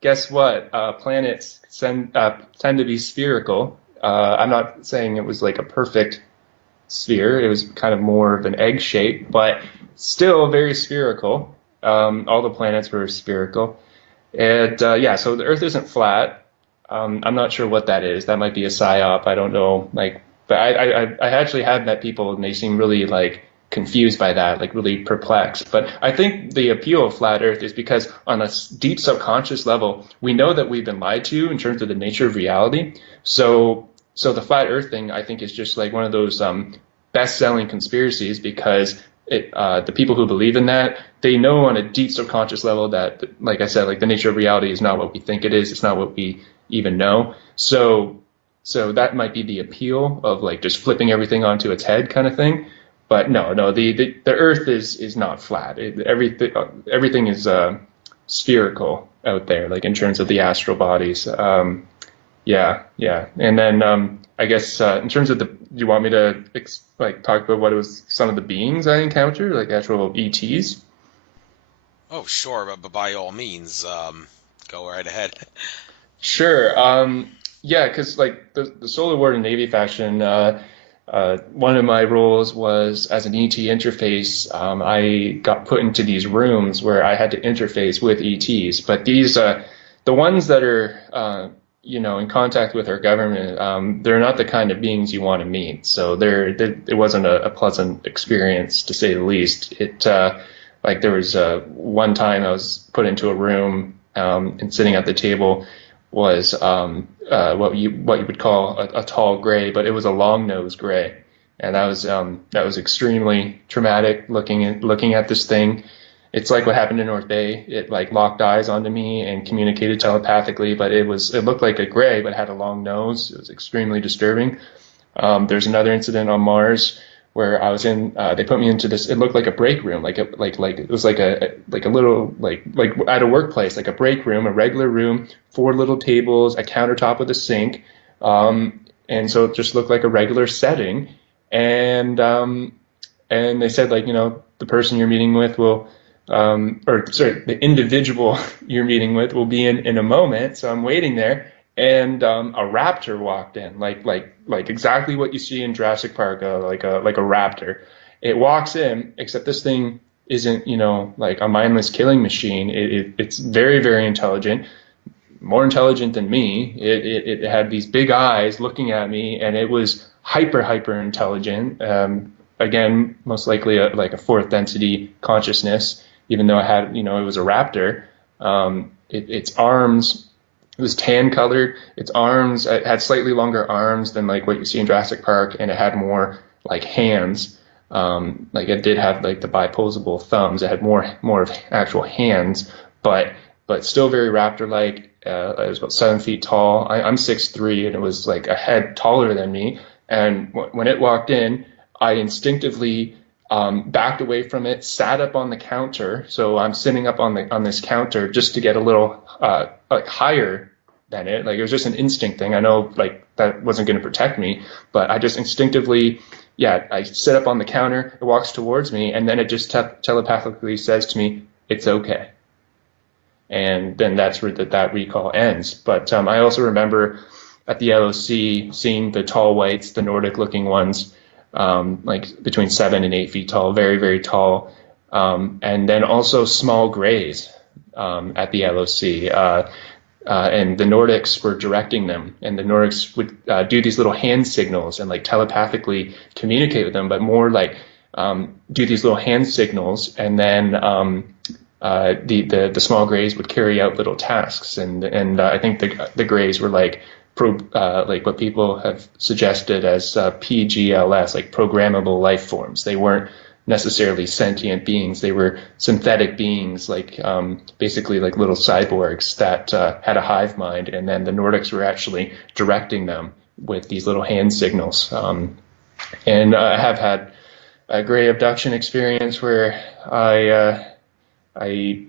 guess what? Planets tend to be spherical. I'm not saying it was like a perfect sphere. It was kind of more of an egg shape, but still very spherical. All the planets were spherical. And yeah, so the Earth isn't flat. I'm not sure what that is. That might be a psyop. I don't know. But I actually have met people and they seem really like confused by that, like really perplexed. But I think the appeal of flat Earth is because on a deep subconscious level, we know that we've been lied to in terms of the nature of reality. So the flat Earth thing, I think, is just like one of those best-selling conspiracies because the people who believe in that, they know on a deep subconscious level that, like I said, like the nature of reality is not what we think it is. It's not what we even know. So that might be the appeal of like just flipping everything onto its head kind of thing. But no, the Earth is not flat. Everything is spherical out there, like in terms of the astral bodies. Yeah. And then I guess in terms of do you want me to like talk about what it was some of the beings I encountered, like actual ETs? Oh, sure, but by all means, go right ahead. Sure. Yeah, because like the Solar War and Navy faction, one of my roles was as an ET interface. I got put into these rooms where I had to interface with ETs, but the ones that are, in contact with our government, they're not the kind of beings you want to meet. So it wasn't a pleasant experience to say the least. Like there was one time I was put into a room, and sitting at the table was what you would call a tall gray, but it was a long nosed gray, and that was extremely traumatic. Looking at this thing, it's like what happened in North Bay. It like locked eyes onto me and communicated telepathically, but it looked like a gray, but had a long nose. It was extremely disturbing. There's another incident on Mars where I was in. They put me into this. It looked like a break room, like it was like a little like at a workplace, like a break room, a regular room, four little tables, a countertop with a sink, and so it just looked like a regular setting. And they said like the person you're meeting with will. Or sorry, the individual you're meeting with will be in a moment. So I'm waiting there, and a raptor walked in, like exactly what you see in Jurassic Park, like a raptor. It walks in, except this thing isn't, like a mindless killing machine. It's very, very intelligent, more intelligent than me. It had these big eyes looking at me, and it was hyper intelligent. Again, most likely like a fourth density consciousness, even though it was a raptor. Its arms, it was tan colored. Its arms, it had slightly longer arms than like what you see in Jurassic Park, and it had more like hands. Like it did have like the biposable thumbs. It had more of actual hands, but still very raptor-like. It was about 7 feet tall. I'm 6'3", and it was like a head taller than me. And when it walked in, I instinctively backed away from it, sat up on the counter. So I'm sitting up on this counter just to get a little like higher than it. Like it was just an instinct thing. I know like that wasn't going to protect me, but I just instinctively, yeah, I sit up on the counter. It walks towards me, and then it just telepathically says to me, "It's okay." And then that's where that recall ends. But I also remember at the LOC seeing the tall whites, the Nordic-looking ones, like between 7 and 8 feet tall, very, very tall. And then also small grays at the LOC. And the Nordics were directing them, and the Nordics would do these little hand signals and like telepathically communicate with them, but more like do these little hand signals, and then the small grays would carry out little tasks. And I think the grays were like like what people have suggested as PGLS, like programmable life forms. They weren't necessarily sentient beings. They were synthetic beings, like basically like little cyborgs that had a hive mind, and then the Nordics were actually directing them with these little hand signals. And I have had a great abduction experience where I I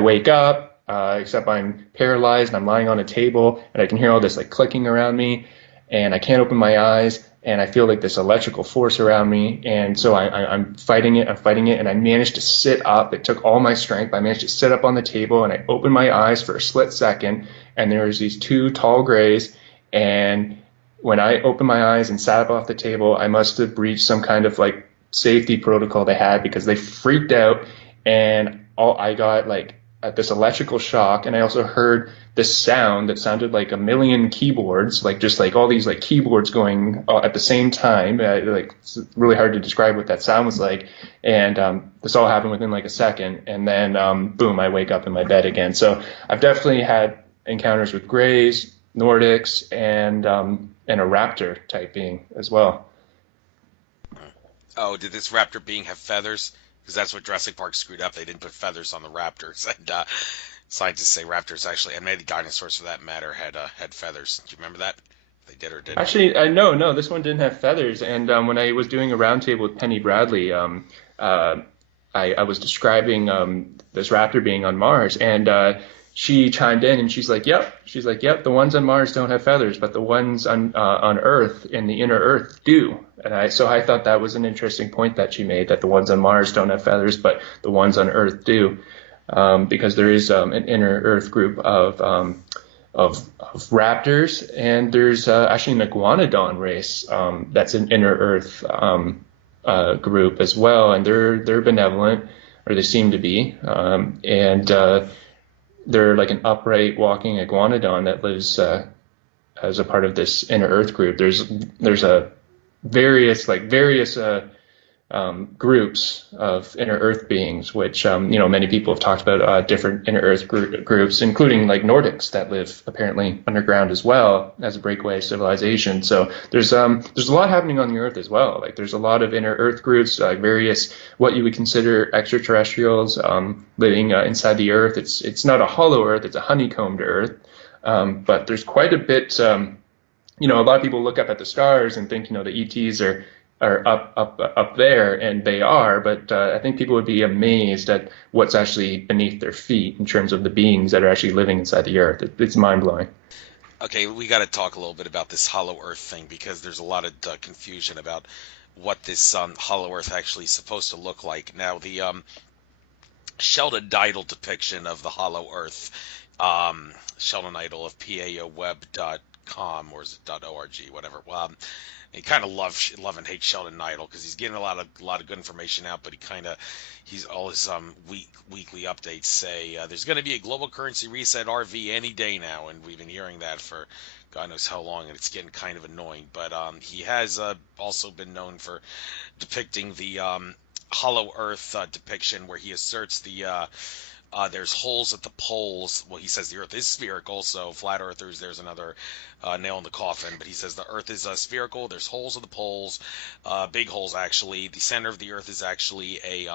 wake up, except I'm paralyzed and I'm lying on a table and I can hear all this like clicking around me, and I can't open my eyes, and I feel like this electrical force around me, and so I'm fighting it, and I managed to sit up. It took all my strength. I managed to sit up on the table, and I opened my eyes for a split second, and there was these two tall grays, and when I opened my eyes and sat up off the table, I must have breached some kind of like safety protocol they had, because they freaked out, and all I got like this electrical shock, and I also heard this sound that sounded like a million keyboards, like just like all these like keyboards going at the same time. Like it's really hard to describe what that sound was like, and this all happened within like a second, and then boom, I wake up in my bed again. So I've definitely had encounters with Greys, Nordics, and a raptor type being as well. Oh, did this raptor being have feathers? Because that's what Jurassic Park screwed up. They didn't put feathers on the raptors, and scientists say raptors actually, and maybe dinosaurs for that matter, had feathers. Do you remember that? They did or didn't? Actually, no, this one didn't have feathers. And when I was doing a roundtable with Penny Bradley, uh, I was describing this raptor being on Mars, and she chimed in and she's like, "Yep," "the ones on Mars don't have feathers, but the ones on Earth in the inner Earth do." And I thought that was an interesting point that she made, that the ones on Mars don't have feathers, but the ones on Earth do, because there is an inner Earth group of raptors, and there's actually an iguanodon race that's an inner Earth group as well, and they're benevolent, or they seem to be, and they're like an upright walking iguanodon that lives as a part of this inner Earth group. There's a various groups of inner Earth beings, which many people have talked about different inner Earth groups, including like Nordics that live apparently underground as well as a breakaway civilization. So there's a lot happening on the Earth as well. Like there's a lot of inner Earth groups, various what you would consider extraterrestrials living inside the Earth. It's not a hollow Earth; it's a honeycombed Earth. But there's quite a bit. A lot of people look up at the stars and think, the ETs are up there, and they are, but I think people would be amazed at what's actually beneath their feet in terms of the beings that are actually living inside the Earth. It's mind blowing. Okay, we got to talk a little bit about this Hollow Earth thing, because there's a lot of confusion about what this Hollow Earth actually is supposed to look like. Now, the Sheldon Idle depiction of the Hollow Earth, Sheldon Idle of paoweb.com, or is it .org, whatever. I kind of love and hate Sheldon Idle, because he's getting a lot of good information out, but he's all his weekly updates say there's going to be a global currency reset RV any day now, and we've been hearing that for God knows how long, and it's getting kind of annoying. But he has also been known for depicting the Hollow Earth depiction, where he asserts there's holes at the poles. Well, he says the Earth is spherical, so flat earthers, there's another nail in the coffin. But he says the Earth is spherical. There's holes at the poles, big holes actually. The center of the Earth is actually a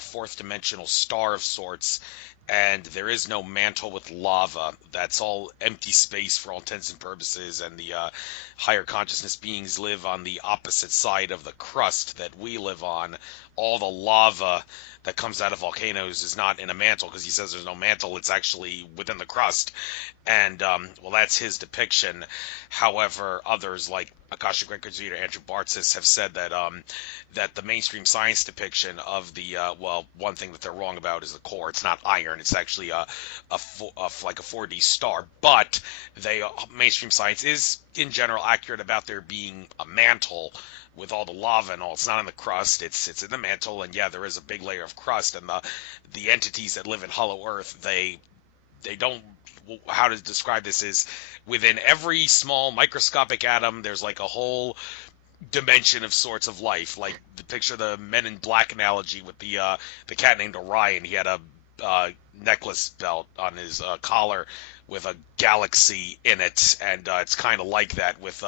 fourth dimensional star of sorts, and there is no mantle with lava. That's all empty space for all intents and purposes, and the higher consciousness beings live on the opposite side of the crust that we live on. All the lava that comes out of volcanoes is not in a mantle, because he says there's no mantle, it's actually within the crust. And well, that's his depiction. However, others like Akashic Records reader Andrew Bartzis have said that that the mainstream science depiction of the one thing that they're wrong about is the core. It's not iron, it's actually like a 4D star. But mainstream science is in general accurate about there being a mantle with all the lava and all. It's not in the crust, it's in the mantle, and yeah, there is a big layer of crust, and the entities that live in Hollow Earth, they don't, how to describe this is, within every small microscopic atom there's like a whole dimension of sorts of life. Like the picture the Men in Black analogy with the cat named Orion. He had a necklace belt on his collar with a galaxy in it, and it's kind of like that with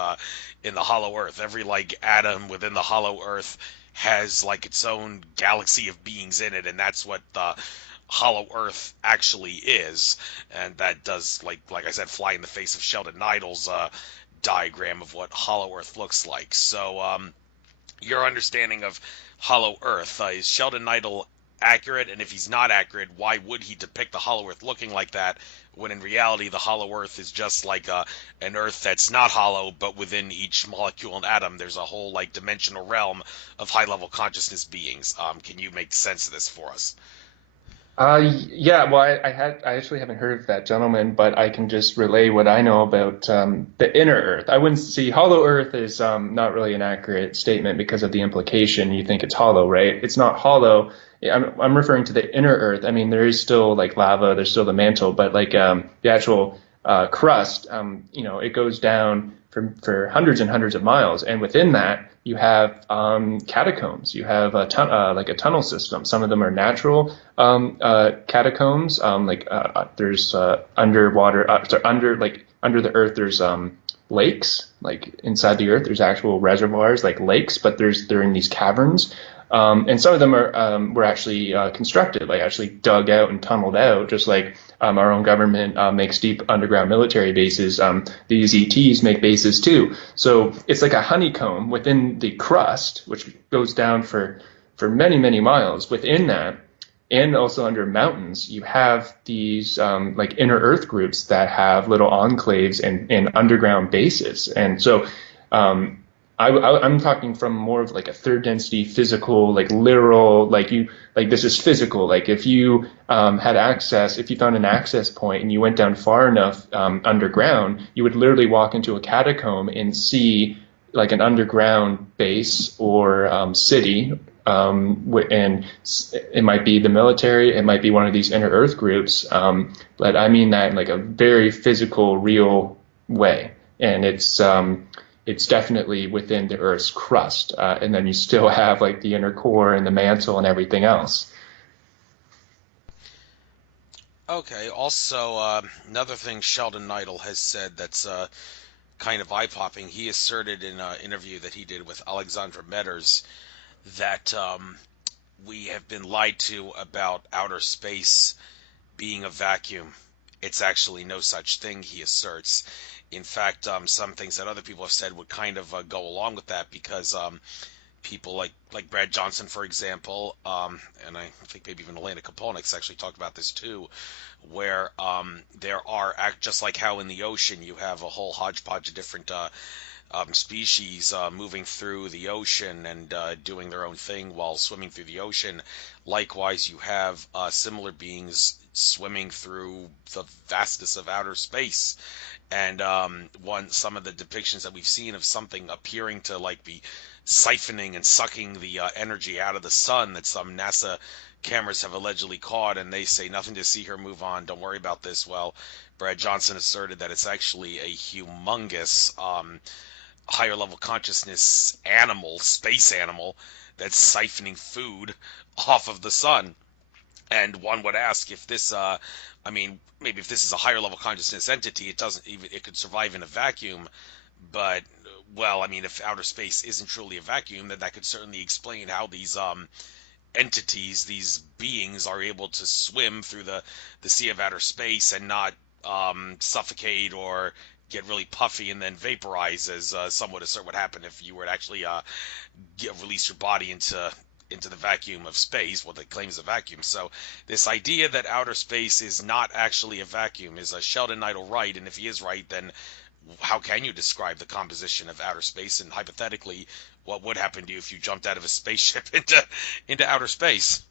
in the Hollow Earth. Every like atom within the Hollow Earth has like its own galaxy of beings in it, and that's what the Hollow Earth actually is. And that does, like I said, fly in the face of Sheldon Neidle's diagram of what Hollow Earth looks like. So your understanding of Hollow Earth, is Sheldon Neidle accurate? And if he's not accurate, why would he depict the Hollow Earth looking like that, when in reality the Hollow Earth is just like an Earth that's not hollow, but within each molecule and atom there's a whole like dimensional realm of high level consciousness beings? Can you make sense of this for us? Yeah, well, I actually haven't heard of that gentleman, but I can just relay what I know about the inner Earth. I wouldn't see hollow Earth is not really an accurate statement because of the implication. You think it's hollow, right? It's not hollow. Yeah, I'm referring to the inner Earth. I mean, there is still like lava, there's still the mantle, but like the actual crust, it goes down for hundreds and hundreds of miles, and within that you have catacombs. You have like a tunnel system. Some of them are natural catacombs. There's underwater, sorry, under the earth. There's lakes. Like inside the earth, there's actual reservoirs like lakes, but they're in these caverns. And some of them were actually constructed, like actually dug out and tunneled out, just like our own government makes deep underground military bases. These ETs make bases too. So it's like a honeycomb within the crust, which goes down for many, many miles. Within that, and also under mountains, you have these like inner Earth groups that have little enclaves and underground bases. And so I'm talking from more of like a third density physical, like literal, like this is physical. Like if you had access, if you found an access point and you went down far enough underground, you would literally walk into a catacomb and see like an underground base or city. And it might be the military, it might be one of these inner Earth groups, but I mean that in like a very physical, real way. And it's definitely within the Earth's crust. And then you still have like the inner core and the mantle and everything else. Okay. Also, another thing Sheldon Neidle has said that's kind of eye-popping. He asserted in an interview that he did with Alexandra Metters that we have been lied to about outer space being a vacuum. It's actually no such thing, he asserts. In fact, some things that other people have said would kind of go along with that, because people like Brad Johnson, for example, and I think maybe even Elena Kapolinik's actually talked about this too, where there are, just like how in the ocean you have a whole hodgepodge of different species moving through the ocean and doing their own thing while swimming through the ocean. Likewise, you have similar beings swimming through the vastness of outer space. And some of the depictions that we've seen of something appearing to like be siphoning and sucking the energy out of the sun, that some NASA cameras have allegedly caught, and they say nothing to see her, move on, don't worry about this. Well, Brad Johnson asserted that it's actually a humongous higher level consciousness animal, space animal, that's siphoning food off of the sun. And one would ask if this, I mean, maybe if this is a higher level consciousness entity, it doesn't even, it could survive in a vacuum. But, well, I mean, if outer space isn't truly a vacuum, then that could certainly explain how these entities, these beings, are able to swim through the sea of outer space and not suffocate or get really puffy and then vaporize, as some would assert would happen if you were to actually release your body into the vacuum of space, what they claim is a vacuum. So this idea that outer space is not actually a vacuum, is a Sheldon Neidle right? And if he is right, then how can you describe the composition of outer space? And hypothetically, what would happen to you if you jumped out of a spaceship into outer space?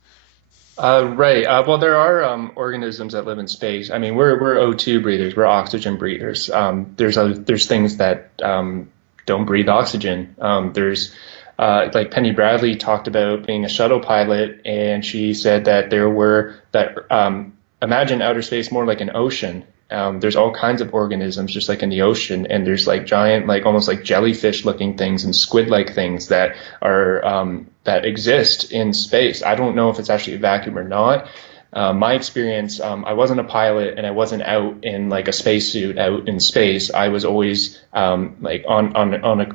Right. Well, there are organisms that live in space. I mean, we're O2 breathers. We're oxygen breathers. There's things that don't breathe oxygen. There's like Penny Bradley talked about being a shuttle pilot, and she said that there were that imagine outer space more like an ocean. There's all kinds of organisms just like in the ocean, and there's like giant, like almost like jellyfish looking things and squid like things that are that exist in space. I don't know if it's actually a vacuum or not. My experience, I wasn't a pilot and I wasn't out in like a spacesuit out in space. I was always like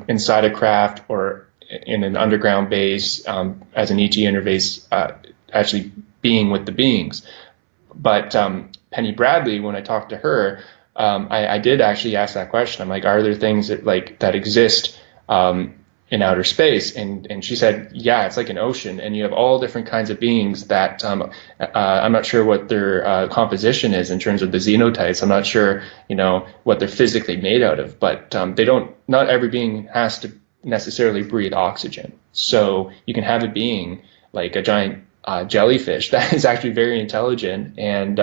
inside a craft or in an underground base as an ET interface, actually being with the beings. But Penny Bradley, when I talked to her, I did actually ask that question. I'm like, are there things that that exist in outer space? And she said, yeah, it's like an ocean, and you have all different kinds of beings that I'm not sure what their composition is in terms of the xenotypes. I'm not sure, what they're physically made out of, but they don't. Not every being has to necessarily breathe oxygen. So you can have a being like a giant jellyfish that is actually very intelligent and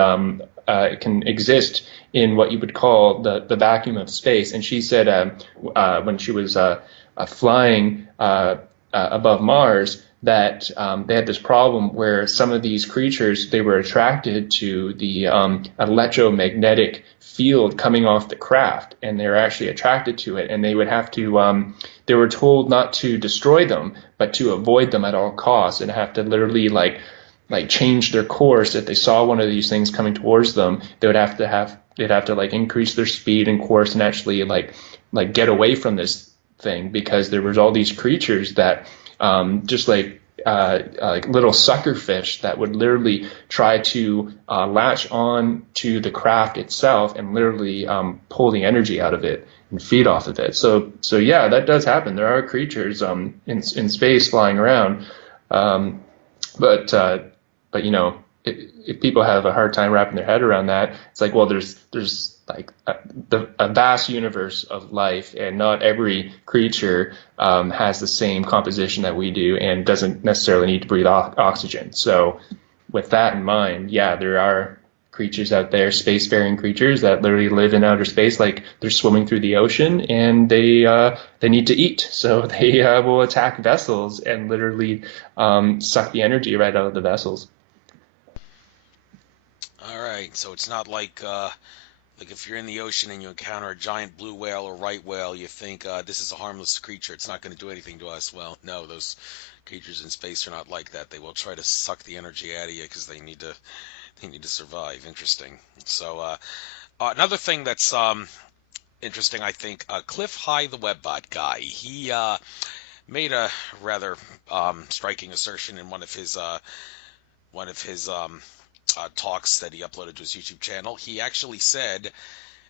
can exist in what you would call the vacuum of space. And she said when she was flying above Mars that they had this problem where some of these creatures, they were attracted to the electromagnetic field coming off the craft, and they were actually attracted to it, and they would have to they were told not to destroy them but to avoid them at all costs, and have to literally change their course. If they saw one of these things coming towards them, they'd have to increase their speed and course and actually get away from this thing, because there was all these creatures that just like little sucker fish that would literally try to latch on to the craft itself and literally pull the energy out of it and feed off of it. So yeah, that does happen. There are creatures in space flying around, but if people have a hard time wrapping their head around that, it's like, well, there's like a vast universe of life, and not every creature has the same composition that we do, and doesn't necessarily need to breathe oxygen. So, with that in mind, yeah, there are creatures out there, spacefaring creatures that literally live in outer space, like they're swimming through the ocean, and they need to eat, so they will attack vessels and literally suck the energy right out of the vessels. All right, so it's not like if you're in the ocean and you encounter a giant blue whale or right whale, you think this is a harmless creature. It's not going to do anything to us. Well, no, those creatures in space are not like that. They will try to suck the energy out of you because they need to survive. Interesting. So another thing that's interesting, I think, Cliff High, the Webbot guy, he made a rather striking assertion in one of his talks that he uploaded to his YouTube channel. He actually said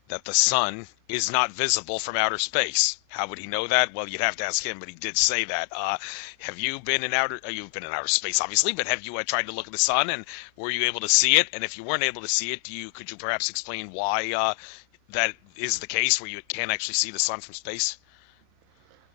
that the sun is not visible from outer space. How would he know that? Well, you'd have to ask him, but he did say that. Have you been in outer? You've been in outer space, obviously, but have you tried to look at the sun, and were you able to see it? And if you weren't able to see it, could you perhaps explain why that is the case, where you can't actually see the sun from space?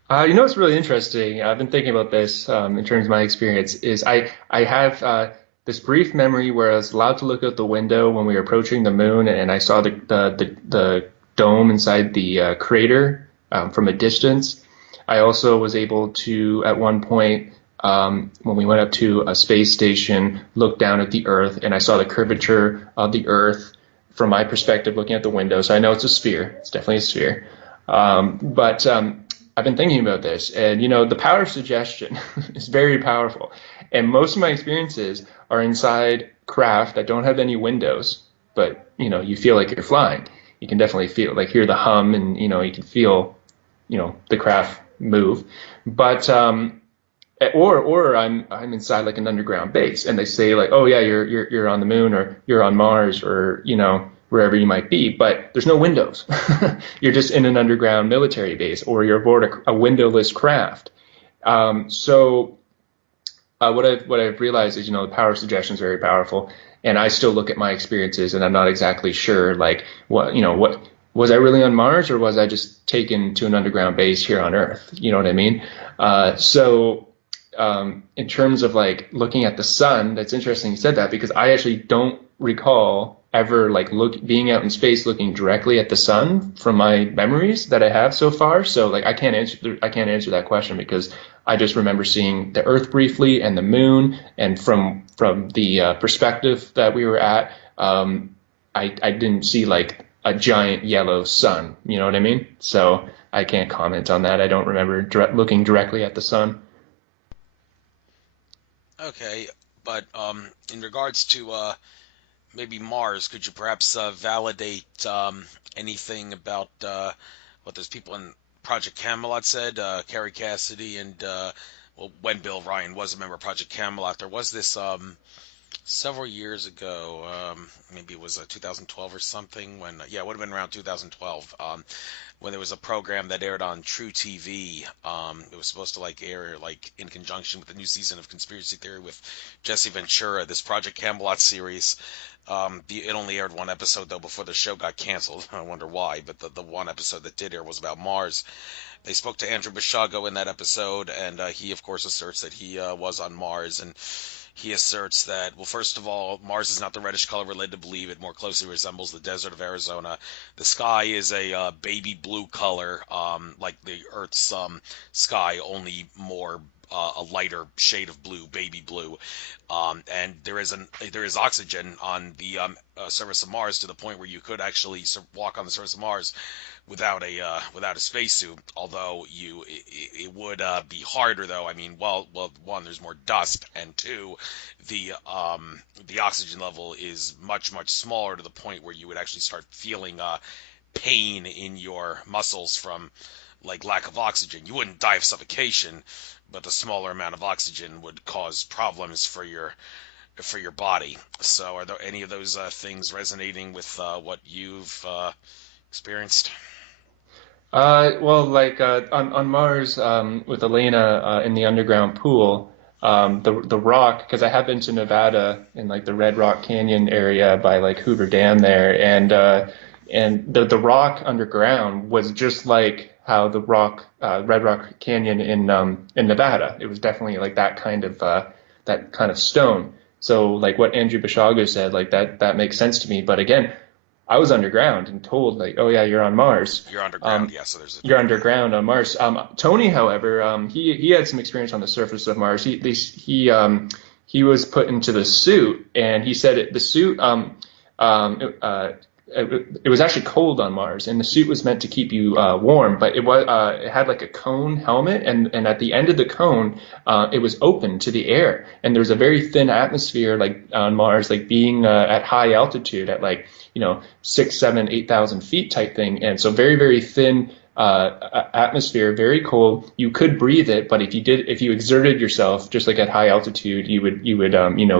It's really interesting. I've been thinking about this in terms of my experience. Is I have this brief memory where I was allowed to look out the window when we were approaching the moon, and I saw the dome inside the crater from a distance. I also was able to, at one point, when we went up to a space station, look down at the Earth, and I saw the curvature of the Earth from my perspective looking at the window. So I know it's a sphere. It's definitely a sphere. But I've been thinking about this, and the power of suggestion is very powerful. And most of my experiences are inside craft that don't have any windows, but you feel like you're flying. You can definitely feel, hear the hum, and you can feel, the craft move. But or I'm inside like an underground base, and they say like, oh yeah, you're on the moon, or you're on Mars, or wherever you might be, but there's no windows. You're just in an underground military base, or you're aboard a windowless craft. So what I've realized is, the power of suggestion is very powerful, and I still look at my experiences, and I'm not exactly sure like what was I really on Mars, or was I just taken to an underground base here on Earth? You know what I mean? So in terms of looking at the sun, that's interesting you said that, because I actually don't recall ever being out in space looking directly at the sun from my memories that I have so far. So I can't answer that question, because I just remember seeing the Earth briefly and the moon, and from the perspective that we were at, I didn't see a giant yellow sun. You know what I mean? So I can't comment on that. I don't remember looking directly at the sun. Okay, but in regards to maybe Mars, could you perhaps validate anything about what those people in Project Camelot said, Kerry Cassidy and well, when Bill Ryan was a member of Project Camelot, there was this several years ago, maybe it was 2012 or something, when yeah, it would have been around 2012, when there was a program that aired on True TV. It was supposed to like air like in conjunction with the new season of Conspiracy Theory with Jesse Ventura, this Project Camelot series. It only aired one episode though before the show got canceled. I wonder why, but the one episode that did air was about Mars. They spoke to Andrew Basiago in that episode, and he of course asserts that he was on Mars, and he asserts that, well, first of all, Mars is not the reddish color we're led to believe. It more closely resembles the desert of Arizona. The sky is a baby blue color, like the Earth's sky, only more a lighter shade of blue, baby blue. And there is oxygen on the surface of Mars, to the point where you could actually walk on the surface of Mars without a spacesuit. Although it would be harder though. I mean, well, one, there's more dust, and two, the oxygen level is much smaller, to the point where you would actually start feeling pain in your muscles from like lack of oxygen. You wouldn't die of suffocation, but the smaller amount of oxygen would cause problems for your body. So, are there any of those things resonating with what you've experienced? Well, like on Mars, with Elena in the underground pool, the rock, because I have been to Nevada in like the Red Rock Canyon area by like Hoover Dam there, and the rock underground was just like how the Red Rock Canyon in Nevada. It was definitely like that kind of stone. So like what Andrew Basiago said, like that makes sense to me. But again, I was underground and told like, oh yeah, you're on Mars. You're underground, yeah. So there's You're underground on Mars. Tony, however, he had some experience on the surface of Mars. He was put into the suit, and he said the suit it was actually cold on Mars, and the suit was meant to keep you warm, but it had like a cone helmet, and at the end of the cone, it was open to the air, and there was a very thin atmosphere like on Mars, like being at high altitude at like 6, 7, 8,000 feet type thing, and so very thin atmosphere, very cold. You could breathe it, but if you exerted yourself, just like at high altitude, you would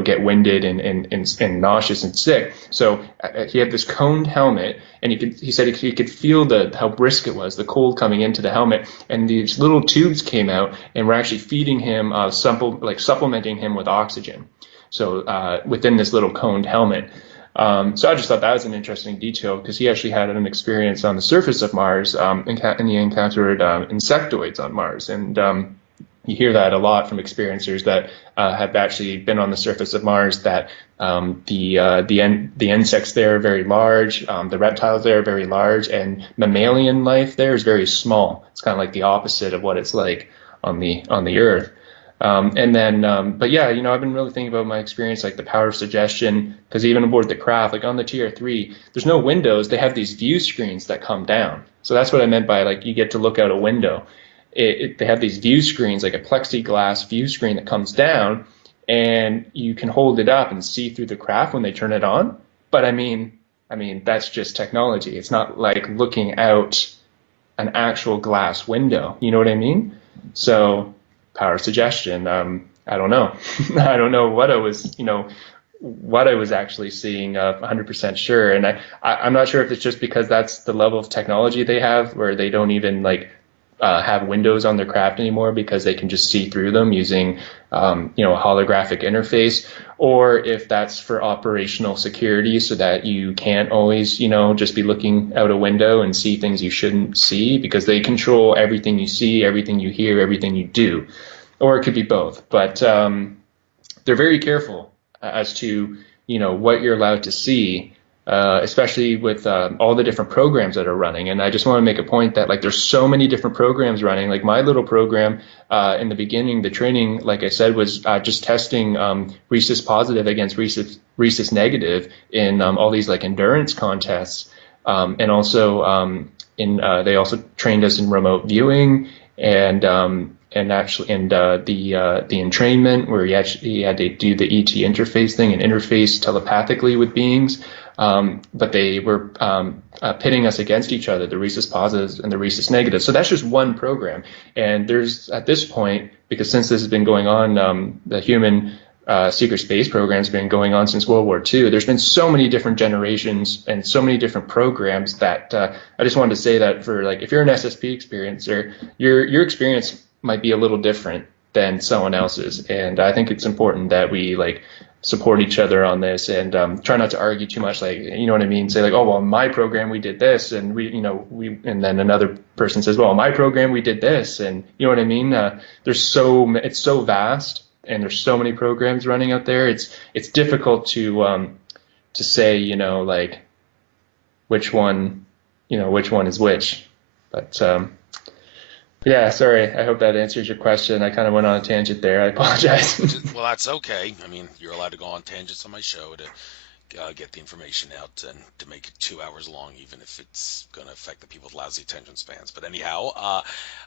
get winded and nauseous and sick. So he had this coned helmet, and he said he could feel how brisk it was, the cold coming into the helmet, and these little tubes came out and were actually feeding him, supplementing him with oxygen. So within this little coned helmet. So I just thought that was an interesting detail, because he actually had an experience on the surface of Mars, and he encountered insectoids on Mars. And you hear that a lot from experiencers that have actually been on the surface of Mars, that the insects there are very large, the reptiles there are very large, and mammalian life there is very small. It's kind of like the opposite of what it's like on the Earth. But yeah, I've been really thinking about my experience, like the power of suggestion, because even aboard the craft, like on the TR3, there's no windows. They have these view screens that come down. So that's what I meant by like you get to look out a window. They have these view screens, like a plexiglass view screen that comes down, and you can hold it up and see through the craft when they turn it on. But I mean, that's just technology. It's not like looking out an actual glass window. You know what I mean? So power suggestion. I don't know. I don't know what I was actually seeing 100% sure. And I'm not sure if it's just because that's the level of technology they have, where they don't even like have windows on their craft anymore, because they can just see through them using a holographic interface, or if that's for operational security, so that you can't always just be looking out a window and see things you shouldn't see, because they control everything you see, everything you hear, everything you do. Or it could be both, but they're very careful as to what you're allowed to see, especially with all the different programs that are running. And I just want to make a point that like there's so many different programs running. Like my little program in the beginning, the training, like I said, was just testing rhesus positive against rhesus negative in all these like endurance contests, and also they also trained us in remote viewing and the entrainment, where he had to do the ET interface thing and interface telepathically with beings. but they were pitting us against each other, the rhesus positives and the rhesus negatives. So that's just one program. And there's, at this point, because since this has been going on, the human secret space program has been going on since World War II. There's been so many different generations and so many different programs that I just wanted to say that for like, if you're an SSP experiencer, your experience might be a little different than someone else's. And I think it's important that we like support each other on this and try not to argue too much. Like, you know what I mean? Say like, oh, well, my program, we did this. And and then another person says, well, my program, we did this. And you know what I mean? It's so vast and there's so many programs running out there. It's difficult to say, like which one is which. But yeah, sorry. I hope that answers your question. I kind of went on a tangent there. I apologize. Well, that's okay. I mean, you're allowed to go on tangents on my show to get the information out and to make it 2 hours long, even if it's going to affect the people with lousy attention spans. But anyhow,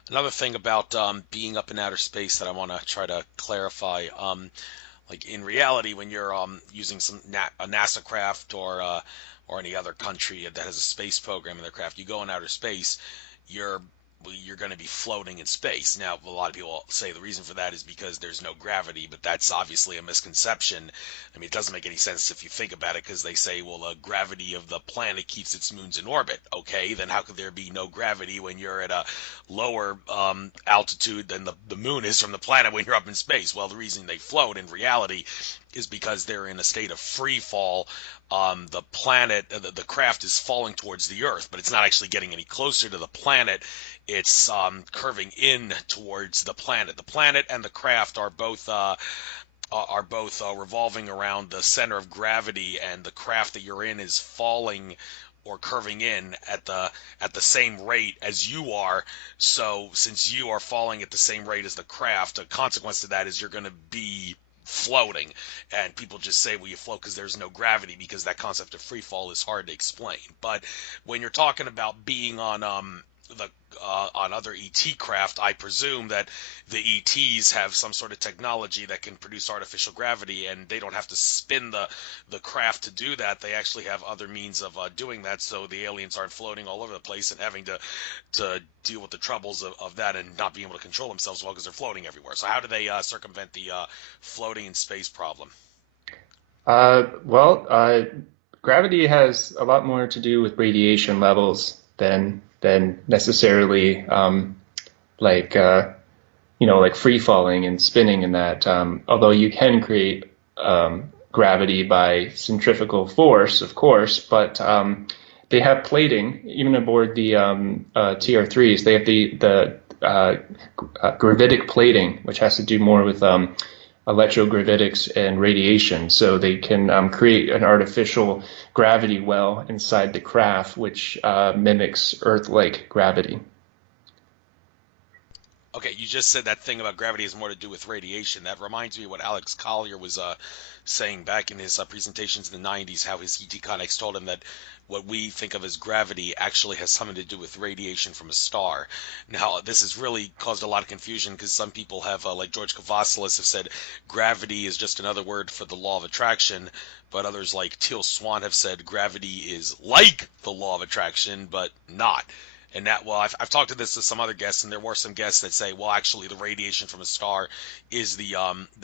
another thing about being up in outer space that I want to try to clarify, like in reality, when you're using a NASA craft or any other country that has a space program in their craft, you go in outer space, you're going to be floating in space. Now, a lot of people say the reason for that is because there's no gravity, but that's obviously a misconception. I mean, it doesn't make any sense if you think about it, because they say, well, the gravity of the planet keeps its moons in orbit. Okay, then how could there be no gravity when you're at a lower altitude than the moon is from the planet when you're up in space? Well, the reason they float in reality is because they're in a state of free fall. The planet, the craft is falling towards the Earth, but it's not actually getting any closer to the planet. It's curving in towards the planet. The planet and the craft are both revolving around the center of gravity, and the craft that you're in is falling or curving in at the same rate as you are. So since you are falling at the same rate as the craft, a consequence to that is you're going to be floating. And people just say, well, you float because there's no gravity, because that concept of free fall is hard to explain. But when you're talking about being on on other ET craft, I presume that the ETs have some sort of technology that can produce artificial gravity, and they don't have to spin the craft to do that. They actually have other means of doing that, so the aliens aren't floating all over the place and having to deal with the troubles of that and not being able to control themselves well because they're floating everywhere. So how do they circumvent the floating in space problem? Well, gravity has a lot more to do with radiation levels than necessarily like like free falling and spinning and that. Although you can create gravity by centrifugal force, of course, but they have plating even aboard the TR3s. They have the gravitic plating, which has to do more with electrogravitics and radiation, so they can create an artificial gravity well inside the craft, which mimics Earth-like gravity. Okay, you just said that thing about gravity has more to do with radiation. That reminds me of what Alex Collier was saying back in his presentations in the 90s, how his ET connects told him that what we think of as gravity actually has something to do with radiation from a star. Now, this has really caused a lot of confusion because some people have, like George Kavassilis, have said gravity is just another word for the law of attraction, but others like Teal Swan have said gravity is like the law of attraction, but not. And that, well, I've talked to this to some other guests, and there were some guests that say, well, actually, the radiation from a star is the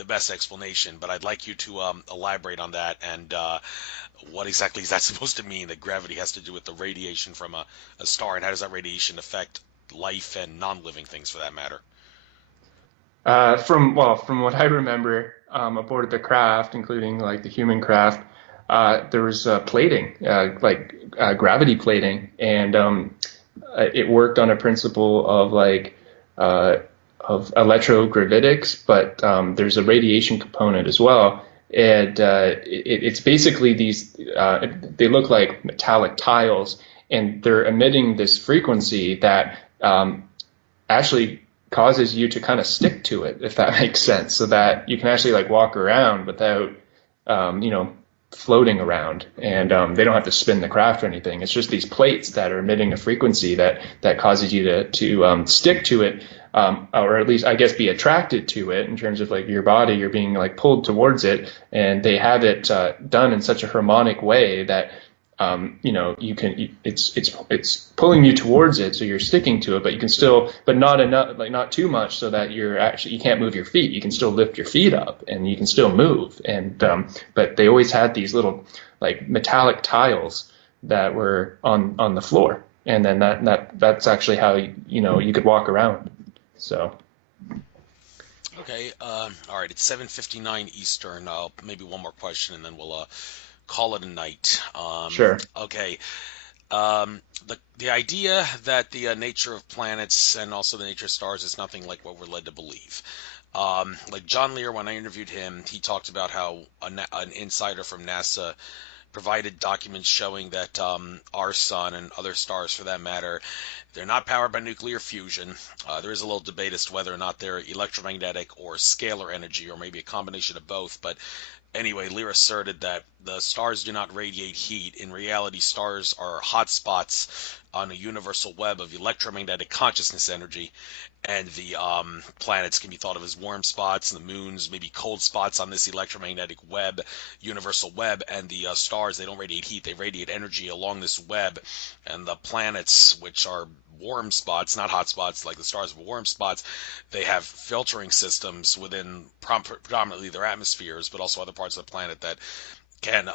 best explanation. But I'd like you to elaborate on that, and what exactly is that supposed to mean, that gravity has to do with the radiation from a star, and how does that radiation affect life and non-living things, for that matter? From what I remember, aboard the craft, including like the human craft, there was plating, gravity plating, and it worked on a principle of of electrogravitics, but there's a radiation component as well. And it's basically these, they look like metallic tiles, and they're emitting this frequency that actually causes you to kind of stick to it, if that makes sense, so that you can actually like walk around without, floating around, and they don't have to spin the craft or anything. It's just these plates that are emitting a frequency that causes you to stick to it, or at least I guess be attracted to it in terms of like your body. You're being like pulled towards it, and they have it done in such a harmonic way that it's pulling you towards it, so you're sticking to it, but you can still, but not enough, like not too much, so that you can't move your feet. You can still lift your feet up, and you can still move. And but they always had these little like metallic tiles that were on the floor, and then that's actually how you could walk around. So Okay. All right. It's 7:59 Eastern. Maybe one more question, and then we'll call it a night. sure. Okay. The idea that the nature of planets and also the nature of stars is nothing like what we're led to believe. Like John Lear, when I interviewed him, he talked about how an insider from NASA provided documents showing that our sun and other stars, for that matter, they're not powered by nuclear fusion. There is a little debate as to whether or not they're electromagnetic or scalar energy, or maybe a combination of both. But anyway, Lear asserted that the stars do not radiate heat. In reality, stars are hot spots on a universal web of electromagnetic consciousness energy, and the planets can be thought of as warm spots, and the moons maybe cold spots on this electromagnetic web, universal web, and the stars, they don't radiate heat, they radiate energy along this web, and the planets, which are warm spots, not hot spots like the stars, but warm spots, they have filtering systems within predominantly their atmospheres, but also other parts of the planet that can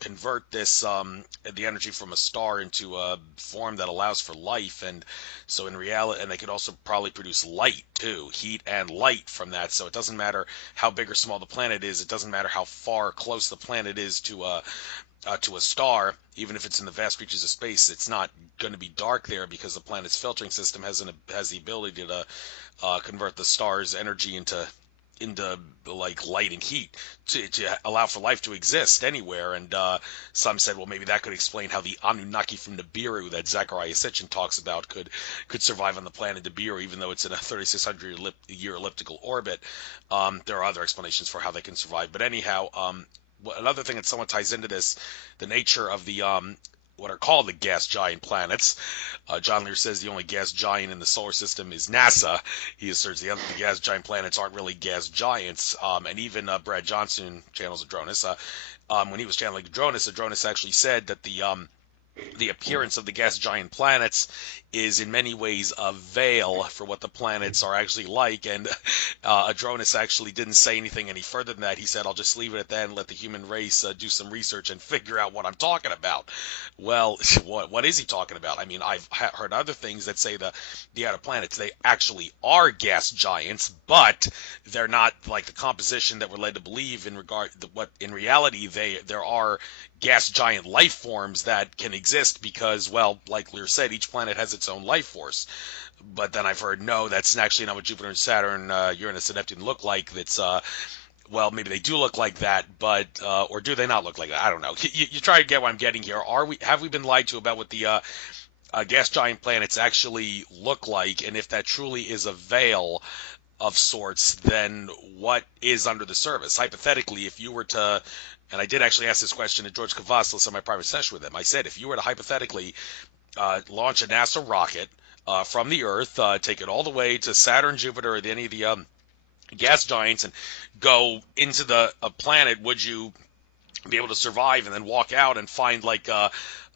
convert this the energy from a star into a form that allows for life. And so in reality, and they could also probably produce light too, heat and light from that. So it doesn't matter how big or small the planet is, it doesn't matter how far close the planet is to a star, even if it's in the vast reaches of space, it's not going to be dark there, because the planet's filtering system has the ability to convert the star's energy into like light and heat to allow for life to exist anywhere. And some said, well, maybe that could explain how the Anunnaki from Nibiru that Zecharia Sitchin talks about could survive on the planet Nibiru, even though it's in a 3,600 year elliptical orbit. There are other explanations for how they can survive, but anyhow, another thing that somewhat ties into this, the nature of the what are called the gas giant planets. John Lear says the only gas giant in the solar system is NASA. He asserts the gas giant planets aren't really gas giants. And even Brad Johnson channels Adronis. When he was channeling Adronis actually said that the appearance of the gas giant planets is in many ways a veil for what the planets are actually like. And Adronis actually didn't say anything any further than that. He said, I'll just leave it at that and let the human race do some research and figure out what I'm talking about. Well, what is he talking about? I mean, I've heard other things that say the outer planets, they actually are gas giants, but they're not like the composition that we're led to believe in regard to what in reality there are gas giant life forms that can exist because, well, like Lear said, each planet has its own life force. But then I've heard, no, that's actually not what Jupiter and Saturn, Uranus and Neptune look like. That's, well, maybe they do look like that, but, or do they not look like that? I don't know. You try to get what I'm getting here. Have we been lied to about what the gas giant planets actually look like? And if that truly is a veil of sorts, then what is under the surface? Hypothetically, if you were to, and I did actually ask this question to George Cavazos in my private session with him, I said, if you were to hypothetically launch a NASA rocket from the Earth, take it all the way to Saturn, Jupiter, or any of the gas giants, and go into a planet, would you be able to survive and then walk out and find like a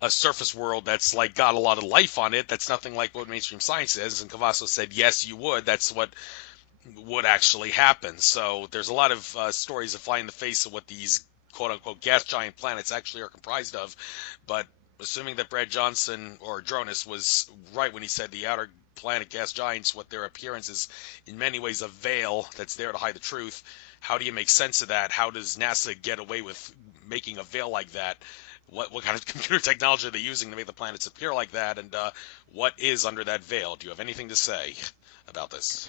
surface world that's like got a lot of life on it, that's nothing like what mainstream science says? And Cavazos said, yes, you would. That's what would actually happen. So there's a lot of stories that fly in the face of what these quote-unquote gas giant planets actually are comprised of. But assuming that Brad Johnson or Dronis was right when he said the outer planet gas giants, what their appearance is in many ways a veil that's there to hide the truth, how do you make sense of that? How does NASA get away with making a veil like that? What kind of computer technology are they using to make the planets appear like that? And what is under that veil? Do you have anything to say about this?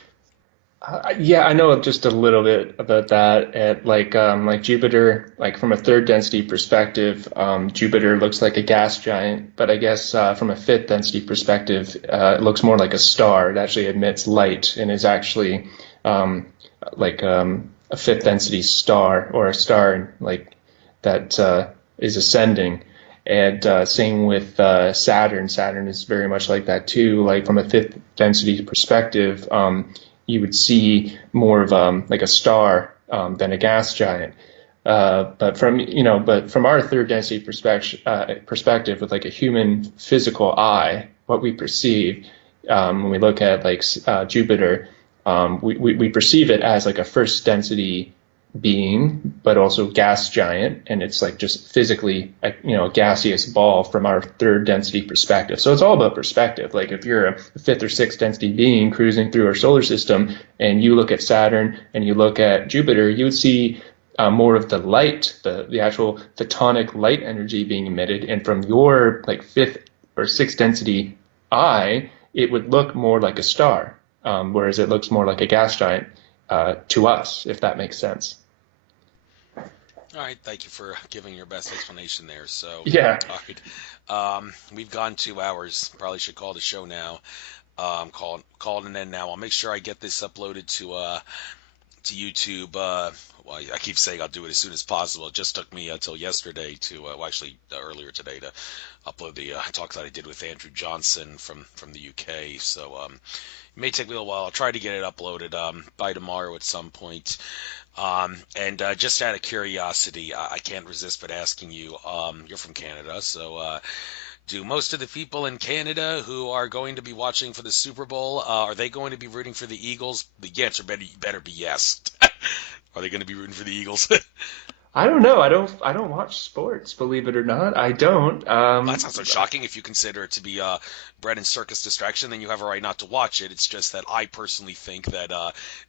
Yeah, I know just a little bit about that. Like Jupiter, like from a third density perspective, Jupiter looks like a gas giant, but I guess from a fifth density perspective, it looks more like a star. It actually emits light and is actually like a fifth density star, or a star like that is ascending. And same with Saturn. Saturn is very much like that too. Like from a fifth density perspective, you would see more of like a star than a gas giant. But from our third density perspective with like a human physical eye, what we perceive when we look at like Jupiter, we perceive it as like a first density being, but also gas giant, and it's like just physically, a gaseous ball from our third density perspective. So it's all about perspective. Like if you're a fifth or sixth density being cruising through our solar system, and you look at Saturn and you look at Jupiter, you would see more of the light, the actual photonic light energy being emitted, and from your like fifth or sixth density eye, it would look more like a star, whereas it looks more like a gas giant to us, if that makes sense. All right, thank you for giving your best explanation there. So, Yeah. all right, we've gone 2 hours. Probably should call the show now. Call it an end now. I'll make sure I get this uploaded to YouTube. Well, I keep saying I'll do it as soon as possible. It just took me until yesterday to, well, actually earlier today to upload the talk that I did with Andrew Johnson from the UK. So it may take me a little while. I'll try to get it uploaded by tomorrow at some point. And just out of curiosity, I can't resist but asking you. You're from Canada, so do most of the people in Canada who are going to be watching for the Super Bowl, are they going to be rooting for the Eagles? The answer better be yes. Are they going to be rooting for the Eagles? I don't know. I don't watch sports, believe it or not. I don't. That's not so shocking if you consider it to be bread and circus distraction. Then you have a right not to watch it. It's just that I personally think that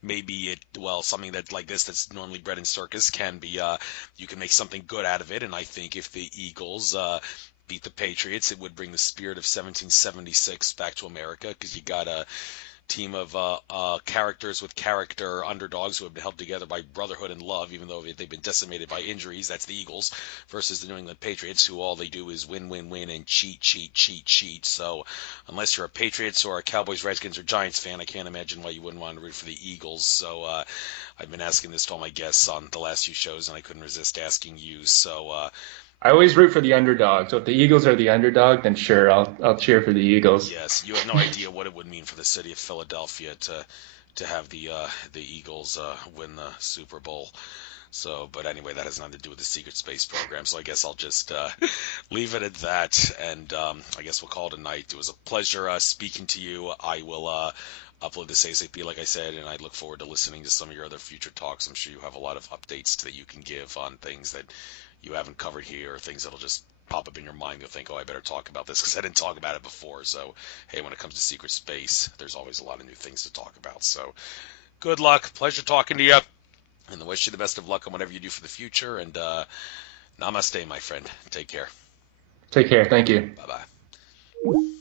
maybe something that like this that's normally bread and circus can be you can make something good out of it. And I think if the Eagles beat the Patriots, it would bring the spirit of 1776 back to America because you got a team of characters with character underdogs who have been held together by brotherhood and love, even though they've been decimated by injuries. That's the Eagles versus the New England Patriots, who all they do is win, win, win, and cheat, cheat, cheat, cheat. So unless you're a Patriots or a Cowboys, Redskins, or Giants fan, I can't imagine why you wouldn't want to root for the Eagles. So I've been asking this to all my guests on the last few shows, and I couldn't resist asking you. So I always root for the underdog. So if the Eagles are the underdog, then sure, I'll cheer for the Eagles. yes, you have no idea what it would mean for the city of Philadelphia to have the Eagles win the Super Bowl. So, but anyway, that has nothing to do with the secret space program. So I guess I'll just leave it at that, and I guess we'll call it a night. It was a pleasure speaking to you. I will upload this ASAP, like I said, and I look forward to listening to some of your other future talks. I'm sure you have a lot of updates that you can give on things that you haven't covered here, or things that'll just pop up in your mind. You'll think, oh, I better talk about this because I didn't talk about it before. So, hey, when it comes to secret space, there's always a lot of new things to talk about. So, good luck. Pleasure talking to you. And I wish you the best of luck on whatever you do for the future. And namaste, my friend. Take care. Take care. Thank you. Bye bye.